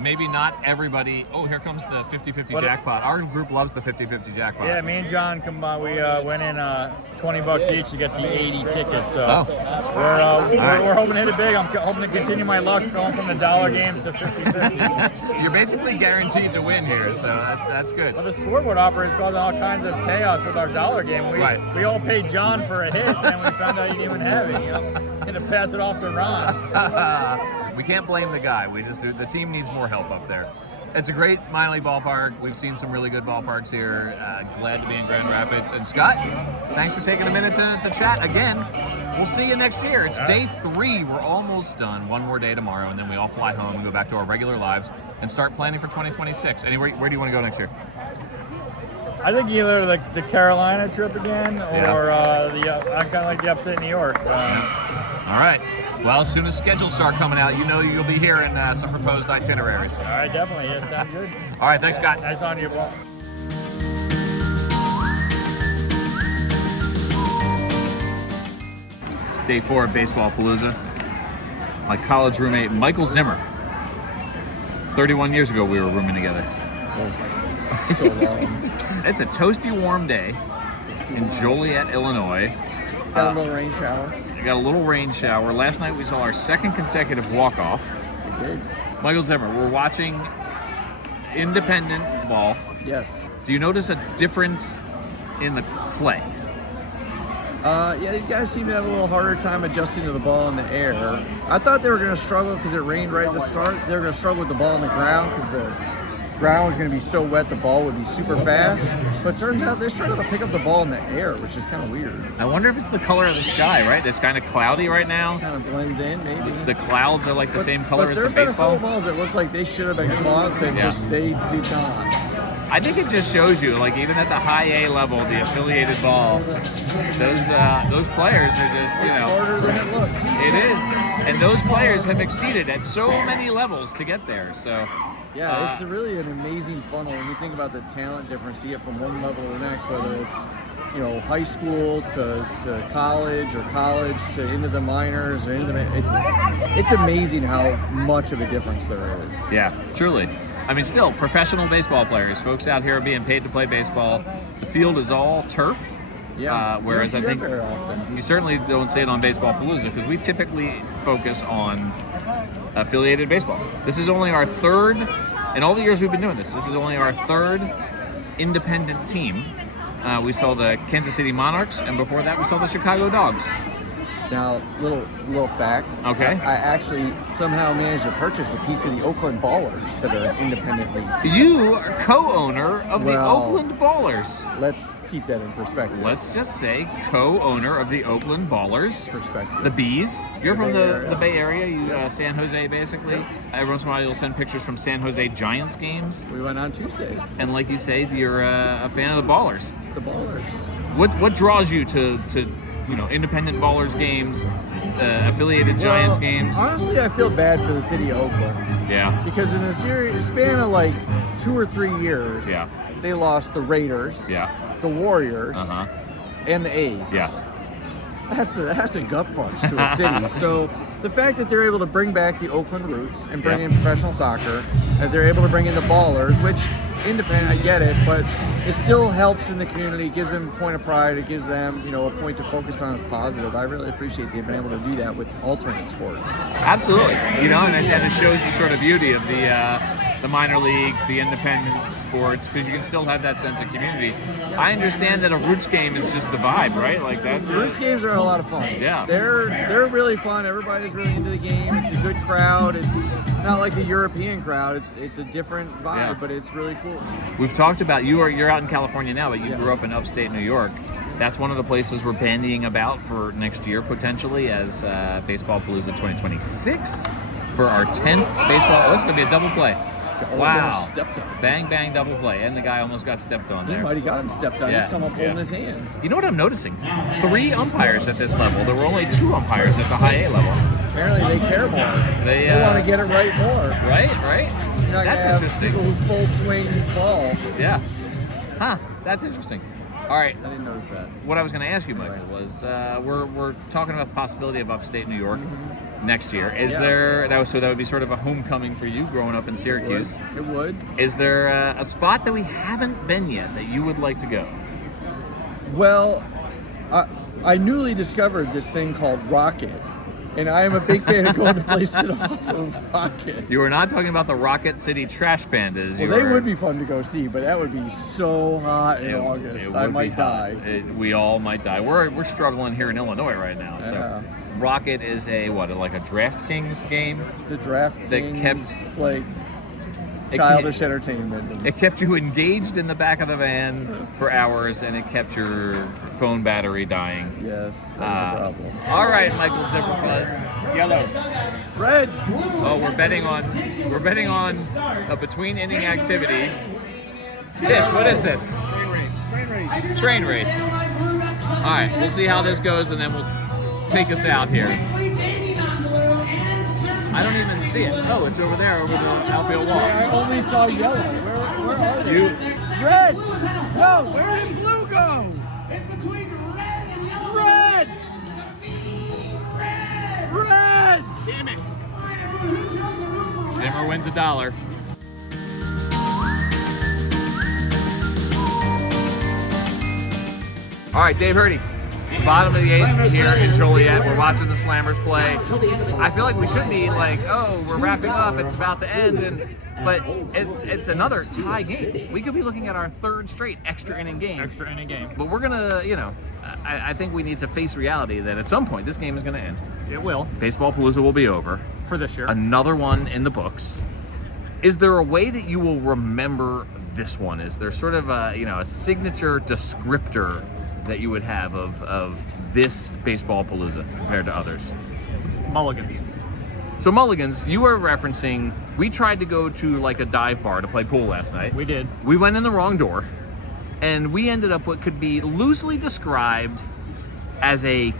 maybe not everybody. Oh, here comes the 50-50 jackpot. Our group loves the 50-50 jackpot. Yeah, me and John we went in $20 each to get the 80 tickets. So we're hoping to hit it big. I'm hoping to continue my luck going from the dollar game to 50-50. You're basically guaranteed to win here, so that's good. Well, the scoreboard operator's causing all kinds of chaos with our dollar game. We all paid John for a hit, and then we found out he didn't even have it. Had to pass it off to Ron. We can't blame the guy. The team needs more help up there. It's a great Mealey ballpark. We've seen some really good ballparks here. Glad to be in Grand Rapids. And Scott, thanks for taking a minute to chat again. We'll see you next year. It's day 3. We're almost done. One more day tomorrow, and then we all fly home and go back to our regular lives and start planning for 2026. Where do you want to go next year? I think either the Carolina trip again, or I kind of like the upstate New York. All right. Well, as soon as schedules start coming out, you'll be hearing some proposed itineraries. All right, definitely. Yeah, sounds good. All right, thanks, Scott. Nice on you, Paul. It's day 4 of Baseballpalooza. My college roommate, Michael Zimmer. 31 years ago, we were rooming together. Oh, so long. It's a toasty, warm day in Joliet, Illinois. Got a little rain shower. Got a little rain shower. Last night we saw our 2nd consecutive walk-off. We did. Michael Zimmer, we're watching independent ball. Yes. Do you notice a difference in the play? Yeah, these guys seem to have a little harder time adjusting to the ball in the air. I thought they were going to struggle because it rained right at the start. They were going to struggle with the ball on the ground because the ground was going to be so wet the ball would be super fast. But it turns out they struggle to pick up the ball in the air, which is kind of weird. I wonder if it's the color of the sky, right? It's kind of cloudy right now. Kind of blends in, maybe. The clouds are like the same color as the baseball. But there have been a couple balls that look like they should have been caught, but just they did not. I think it just shows you, like even at the high A level, the affiliated ball, those players are just, It's harder than it looks. It is, and those players have exceeded at so many levels to get there. So yeah, it's really an amazing funnel when you think about the talent difference you get from one level to the next, whether it's high school to college or college to into the minors or into it's amazing how much of a difference there is. Yeah, truly. I mean, still, professional baseball players, folks out here are being paid to play baseball. The field is all turf. Yeah, whereas I think very often. you certainly don't see it on Baseballpalooza because we typically focus on affiliated baseball. This is only our 3rd, in all the years we've been doing this is only our 3rd independent team. We saw the Kansas City Monarchs, and before that we saw the Chicago Dogs. Now, little fact. Okay. I actually somehow managed to purchase a piece of the Oakland Ballers that are independently. You are co-owner of the Oakland Ballers. Let's keep that in perspective. Let's just say co-owner of the Oakland Ballers. Perspective. The Bees. You're from the Bay Area. Yep. San Jose, basically. Yep. Every once in a while, you'll send pictures from San Jose Giants games. We went on Tuesday. And like you say, you're a fan of the Ballers. The Ballers. What draws you to independent Ballers games, affiliated Giants games? Honestly, I feel bad for the city of Oakland. Yeah. Because in a span of like 2 or 3 years, yeah, they lost the Raiders, yeah, the Warriors, and the A's. Yeah. That's a gut punch to a city. So the fact that they're able to bring back the Oakland roots and bring in professional soccer, that they're able to bring in the ballers, which independent, I get it, but it still helps in the community. It gives them a point of pride. It gives them, a point to focus on as positive. I really appreciate they've been able to do that with alternate sports. Absolutely. And it shows the sort of beauty of the minor leagues, the independent sports, because you can still have that sense of community. I understand that a roots game is just the vibe, right? Like that's the roots games are a lot of fun. Yeah, they're really fun. Everybody's really into the game. It's a good crowd. It's not like the European crowd. It's a different vibe, but it's really cool. We've talked about you're out in California now, but you grew up in upstate New York. That's one of the places we're bandying about for next year potentially as Baseballpalooza 2026 for our 10th baseball. Oh, it's going to be a double play. Wow. Bang, bang, double play. And the guy almost got stepped on there. He might have gotten stepped on. He'd come up holding his hand. You know what I'm noticing? 3 umpires at this level. There were only 2 umpires at the high A level. Apparently they care more. They want to get it right more. Right? You're not That's interesting. People who full swing ball. Yeah. Huh. That's interesting. All right. I didn't notice that. What I was going to ask you, Michael, was we're talking about the possibility of upstate New York next year. Is there, so that would be sort of a homecoming for you growing up in Syracuse. It would. Is there a spot that we haven't been yet that you would like to go? Well, I newly discovered this thing called Rocket. And I am a big fan of going to places off of Rocket. You are not talking about the Rocket City Trash Pandas. Well, they would be fun to go see, but that would be so hot in August. I might die. We all might die. We're struggling here in Illinois right now. So Rocket is like a DraftKings game. It's a DraftKings like childish entertainment. It kept you engaged in the back of the van for hours, and it kept your phone battery dying. Yes, that's a problem. All right, Michael Zipperfuzz. Yellow. Red. Oh, we're betting on a between inning activity. Fish, what is this? Train race. All right, we'll see how this goes, and then we'll take us out here. I don't even see it. Oh, it's over there, over the outfield wall. Yeah, I only saw yellow. Where are they? Red! Whoa, where did blue go? It's between red and yellow. Red! Red! Damn it. Zimmer wins $1. All right, Dave Hirte. Bottom of the 8th here in Joliet. We're watching the Slammers play. I feel like we should be like, oh, we're wrapping up. It's about to end. But it's another tie game. We could be looking at our 3rd straight extra inning game. But we're going to, I think we need to face reality that at some point this game is going to end. It will. Baseballpalooza will be over. For this year. Another one in the books. Is there a way that you will remember this one? Is there sort of a signature descriptor that you would have of this Baseballpalooza compared to others? Mulligans. So Mulligans, you were referencing, we tried to go to like a dive bar to play pool last night. We did. We went in the wrong door, and we ended up what could be loosely described as a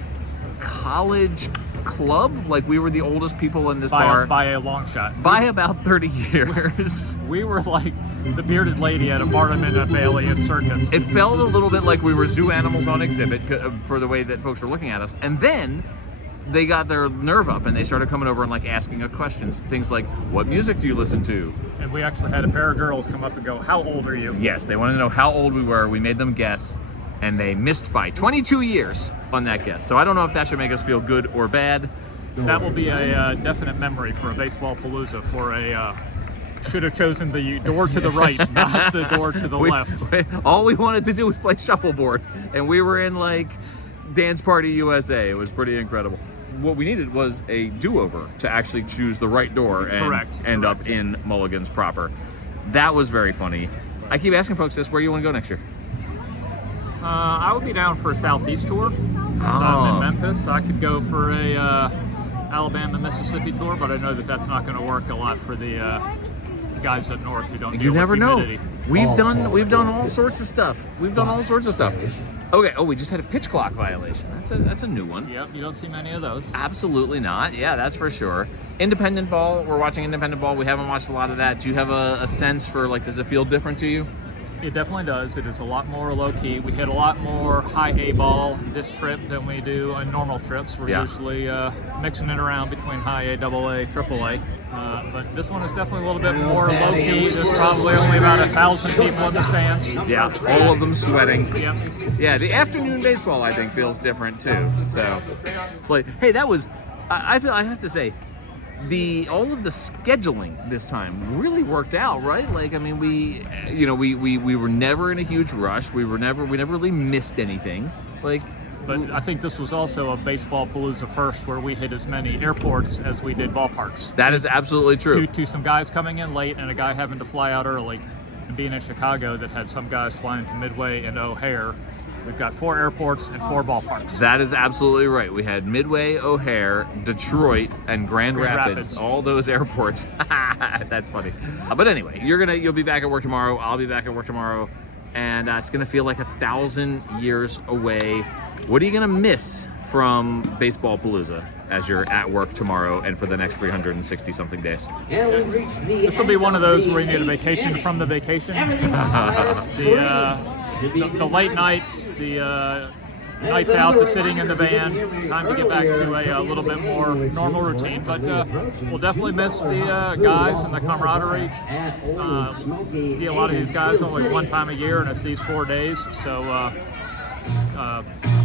college club. Like we were the oldest people in this bar. By a long shot. By about 30 years. We were like the bearded lady at a Barnum and Bailey and circus. It felt a little bit like we were zoo animals on exhibit for the way that folks were looking at us. And then they got their nerve up and they started coming over and like asking us questions. Things like, what music do you listen to? And we actually had a pair of girls come up and go, how old are you? Yes, they wanted to know how old we were. We made them guess, and they missed by 22 years on that guess. So I don't know if that should make us feel good or bad. That will be a definite memory for a Baseballpalooza for a... should have chosen the door to the right, not the door to the left. All we wanted to do was play shuffleboard, and we were in like Dance Party USA. It was pretty incredible. What we needed was a do-over to actually choose the right door and end up in Mulligan's proper. That was very funny. I keep asking folks this, where you want to go next year? I would be down for a Southeast tour since I'm in Memphis. I could go for a Alabama, Mississippi tour, but I know that that's not going to work a lot for the guys up north who don't deal with humidity. We've done all sorts of stuff. Okay. Oh, we just had a pitch clock violation. That's a new one. Yep. You don't see many of those. Absolutely not. Yeah, that's for sure. Independent ball. We're watching independent ball. We haven't watched a lot of that. Do you have a sense for like, does it feel different to you? It definitely does. It is a lot more low-key. We hit a lot more high A ball this trip than we do on normal trips. We're usually mixing it around between high A, double A, triple A. But this one is definitely a little bit more low-key. There's probably only about 1,000 people in the stands. Yeah, all of them sweating. Yep. Yeah, the afternoon baseball, I think, feels different too. So, hey, that was, I have to say, all of the scheduling this time really worked out, right? Like, I mean, we were never in a huge rush. We never really missed anything. Like, but I think this was also a Baseballpalooza first, where we hit as many airports as we did ballparks. That is absolutely true. To some guys coming in late and a guy having to fly out early, and being in Chicago that had some guys flying to Midway and O'Hare. We've got 4 airports and 4 ballparks. That is absolutely right. We had Midway, O'Hare, Detroit, and Grand Rapids. All those airports. That's funny. But anyway, you'll be back at work tomorrow. I'll be back at work tomorrow, and it's gonna feel like 1,000 years away. What are you gonna miss from Baseballpalooza as you're at work tomorrow and for the next 360 something days? This will be one of those where you need a vacation from the vacation. The late nights, the nights out, the sitting in the van, time to get back to a little bit more normal routine. But we'll definitely miss the guys and the camaraderie. See a lot of these guys only one time a year, and it's these 4 days. So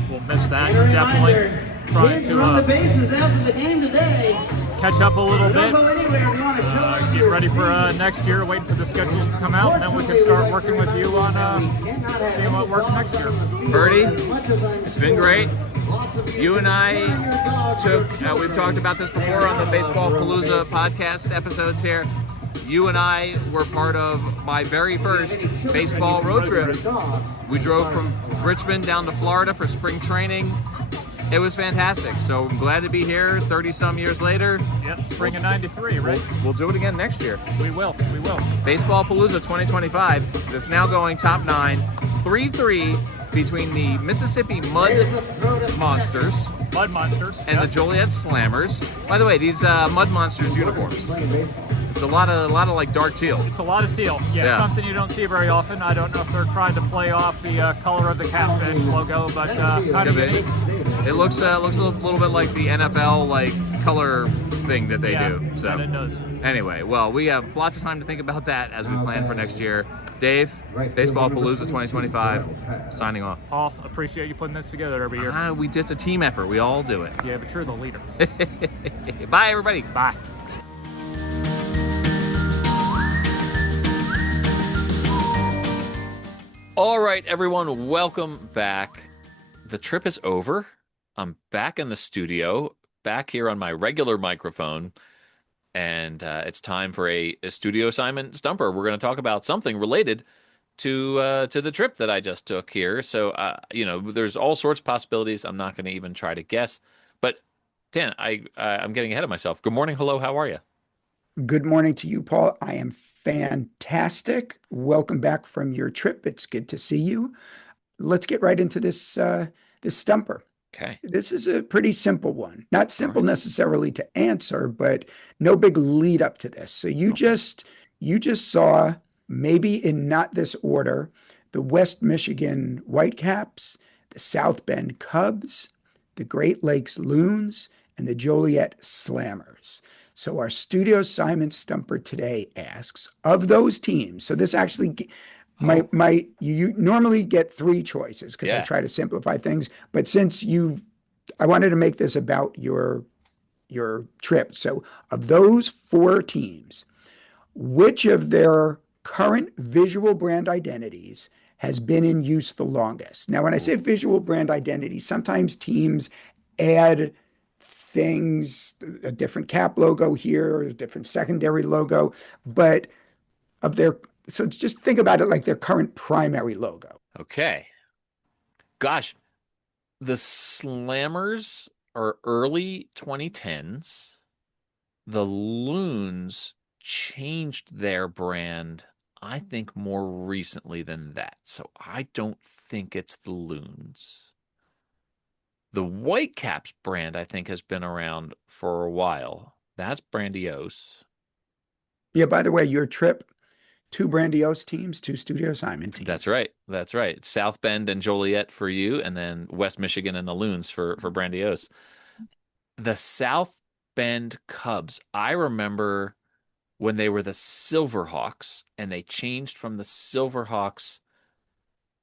we'll miss that definitely. Trying to run the bases after the game today. Catch up a little bit. Go anywhere if you want to show up. Get ready for next year. Waiting for the schedules to come out, and then we can start working with you on seeing what works next year. Hirte, it's been great. You and I we've talked about this before on the Baseballpalooza podcast episodes here. You and I were part of my very first baseball road trip. We drove from Richmond down to Florida for spring training. It was fantastic. So I'm glad to be here 30-some years later. Yep, spring of '93, right? We'll do it again next year. We will. Baseballpalooza 2025 is now going top 9, 3-3 between the Mississippi Mud Monsters and the Joliet Slammers. By the way, these Mud Monsters uniforms. It's a lot of like dark teal. It's a lot of teal. Yeah, something you don't see very often. I don't know if they're trying to play off the color of the catfish logo, but kind of unique. It looks a little bit like the NFL like color thing that they do. So it does. Anyway, well, we have lots of time to think about that as we plan for next year. Dave, Baseballpalooza 2025, signing off. Paul, appreciate you putting this together every year. We just a team effort. We all do it. Yeah, but you're the leader. Bye, everybody. Bye. All right, everyone, welcome back. The trip is over. I'm back in the studio, back here on my regular microphone, and it's time for a Studio Simon Stumper. We're going to talk about something related to the trip that I just took here. So, there's all sorts of possibilities. I'm not going to even try to guess. But, Dan, I'm getting ahead of myself. Good morning. Hello. How are you? Good morning to you, Paul. I am fantastic. Welcome back from your trip. It's good to see you. Let's get right into this stumper. Okay. This is a pretty simple one. Not simple necessarily to answer, but no big lead up to this. So you just saw, maybe in not this order, the West Michigan Whitecaps, the South Bend Cubs, the Great Lakes Loons, and the Joliet Slammers. So our Studio Simon Stumper today asks, of those teams, so this actually, you normally get 3 choices because I try to simplify things, but since I wanted to make this about your trip. So of those 4 teams, which of their current visual brand identities has been in use the longest? Now, when I say visual brand identity, sometimes teams add things, a different cap logo here, a different secondary logo, but so just think about it like their current primary logo. Okay. Gosh, the Slammers are early 2010s. The Loons changed their brand, I think, more recently than that. So I don't think it's the Loons. The Whitecaps brand, I think, has been around for a while. That's grandiose. Yeah, by the way, your trip 2 Brandiose teams, 2 Studio Simon teams. That's right. That's right. South Bend and Joliet for you, and then West Michigan and the Loons for Brandiose. The South Bend Cubs. I remember when they were the Silverhawks, and they changed from the Silverhawks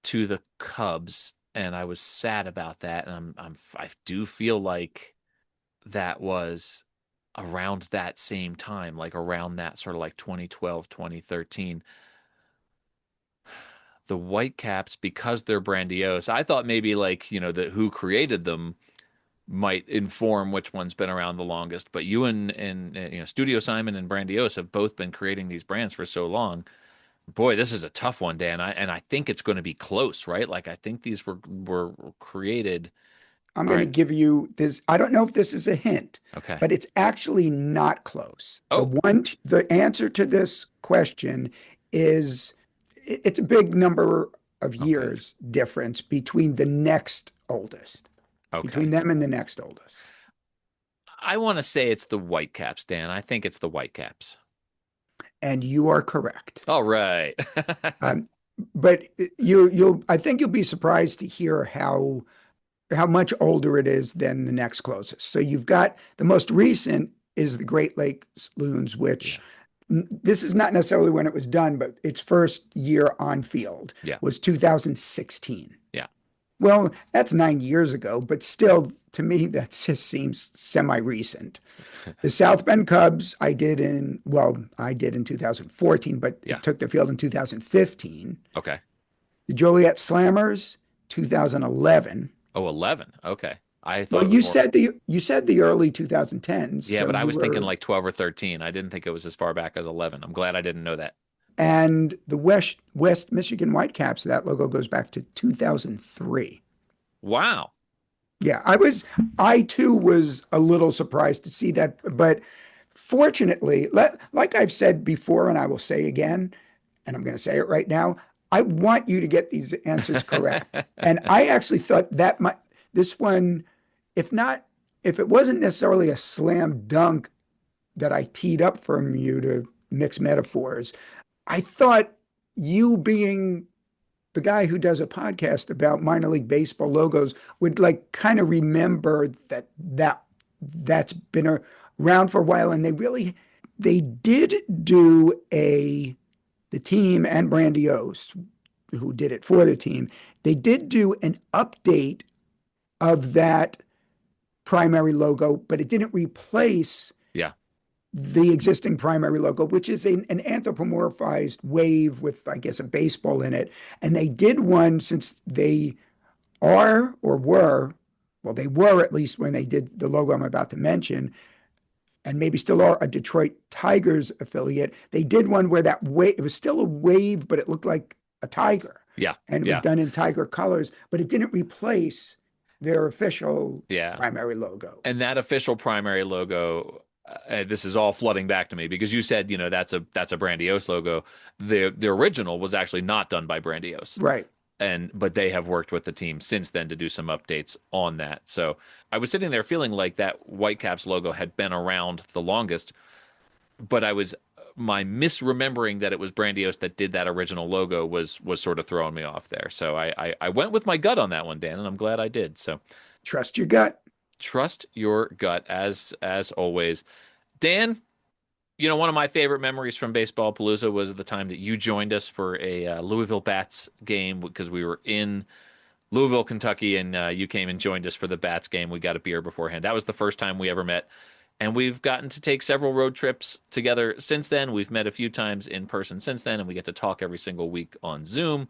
to the Cubs, and I was sad about that. And I do feel like that was around that same time, like around that sort of like 2012, 2013. The Whitecaps, because they're Brandiose, I thought maybe like, who created them might inform which one's been around the longest. But you and Studio Simon and Brandiose have both been creating these brands for so long. Boy, this is a tough one, Dan. I think it's going to be close, right? Like I think these were created. I'm going to give you this. I don't know if this is a hint, okay, but it's actually not close. Oh. The answer to this question is it's a big number of years difference between the next oldest. Okay. Between them and the next oldest. I want to say it's the Whitecaps, Dan. I think it's the Whitecaps. And you are correct. All right. But I think you'll be surprised to hear how much older it is than the next closest. So you've got the most recent is the Great Lakes Loons, which this is not necessarily when it was done, but its first year on field was 2016. Yeah. Well, that's 9 years ago, but still, to me, that just seems semi-recent. The South Bend Cubs, I did in 2014, but it took the field in 2015. Okay. The Joliet Slammers, 2011. Oh, 11. Okay. I thought. Well, you said the early 2010s. Yeah, so but I was thinking like 12 or 13. I didn't think it was as far back as 11. I'm glad I didn't know that. And the West Michigan Whitecaps, that logo goes back to 2003. Wow. Yeah, I too was a little surprised to see that, but fortunately, like I've said before, and I will say again, and I'm going to say it right now, I want you to get these answers correct. And I actually thought that this one, if it wasn't necessarily a slam dunk that I teed up from you to mix metaphors, I thought you being the guy who does a podcast about minor league baseball logos would like kind of remember that's been around for a while. And they did do the team and Brandiose, who did it for the team, they did do an update of that primary logo, but it didn't replace the existing primary logo, which is an anthropomorphized wave with, I guess, a baseball in it. And they did one since they were at least when they did the logo I'm about to mention, and maybe still are a Detroit Tigers affiliate. They did one where that wave, it was still a wave, but it looked like a tiger. Yeah. And it was done in tiger colors, but it didn't replace their official primary logo. And that official primary logo, this is all flooding back to me because you said, that's a Brandiose logo. The original was actually not done by Brandiose. Right. But they have worked with the team since then to do some updates on that. So I was sitting there feeling like that Whitecaps logo had been around the longest, but my misremembering that it was Brandiose that did that original logo was sort of throwing me off there. So I went with my gut on that one, Dan, and I'm glad I did. So trust your gut. Trust your gut, as always. Dan, one of my favorite memories from Baseballpalooza was the time that you joined us for a Louisville Bats game because we were in Louisville, Kentucky, and you came and joined us for the Bats game. We got a beer beforehand. That was the first time we ever met, and we've gotten to take several road trips together since then. We've met a few times in person since then, and we get to talk every single week on Zoom.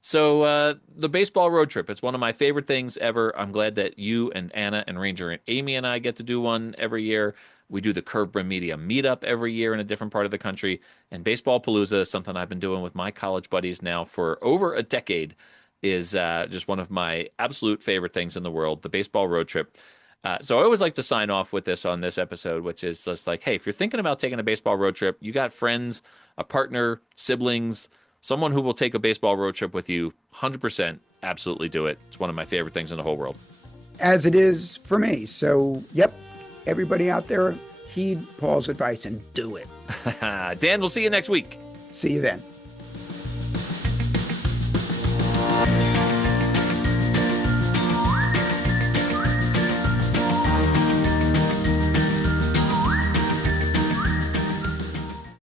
So the baseball road trip, it's one of my favorite things ever. I'm glad that you and Anna and Ranger and Amy and I get to do one every year. We do the Curve Brim Media meetup every year in a different part of the country. And Baseballpalooza is something I've been doing with my college buddies now for over a decade. Is just one of my absolute favorite things in the world, the baseball road trip. So I always like to sign off with this on this episode, which is just like, hey, if you're thinking about taking a baseball road trip, you got friends, a partner, siblings, someone who will take a baseball road trip with you, 100% absolutely do it. It's one of my favorite things in the whole world. As it is for me. So, yep, everybody out there, heed Paul's advice and do it. Dan, we'll see you next week. See you then.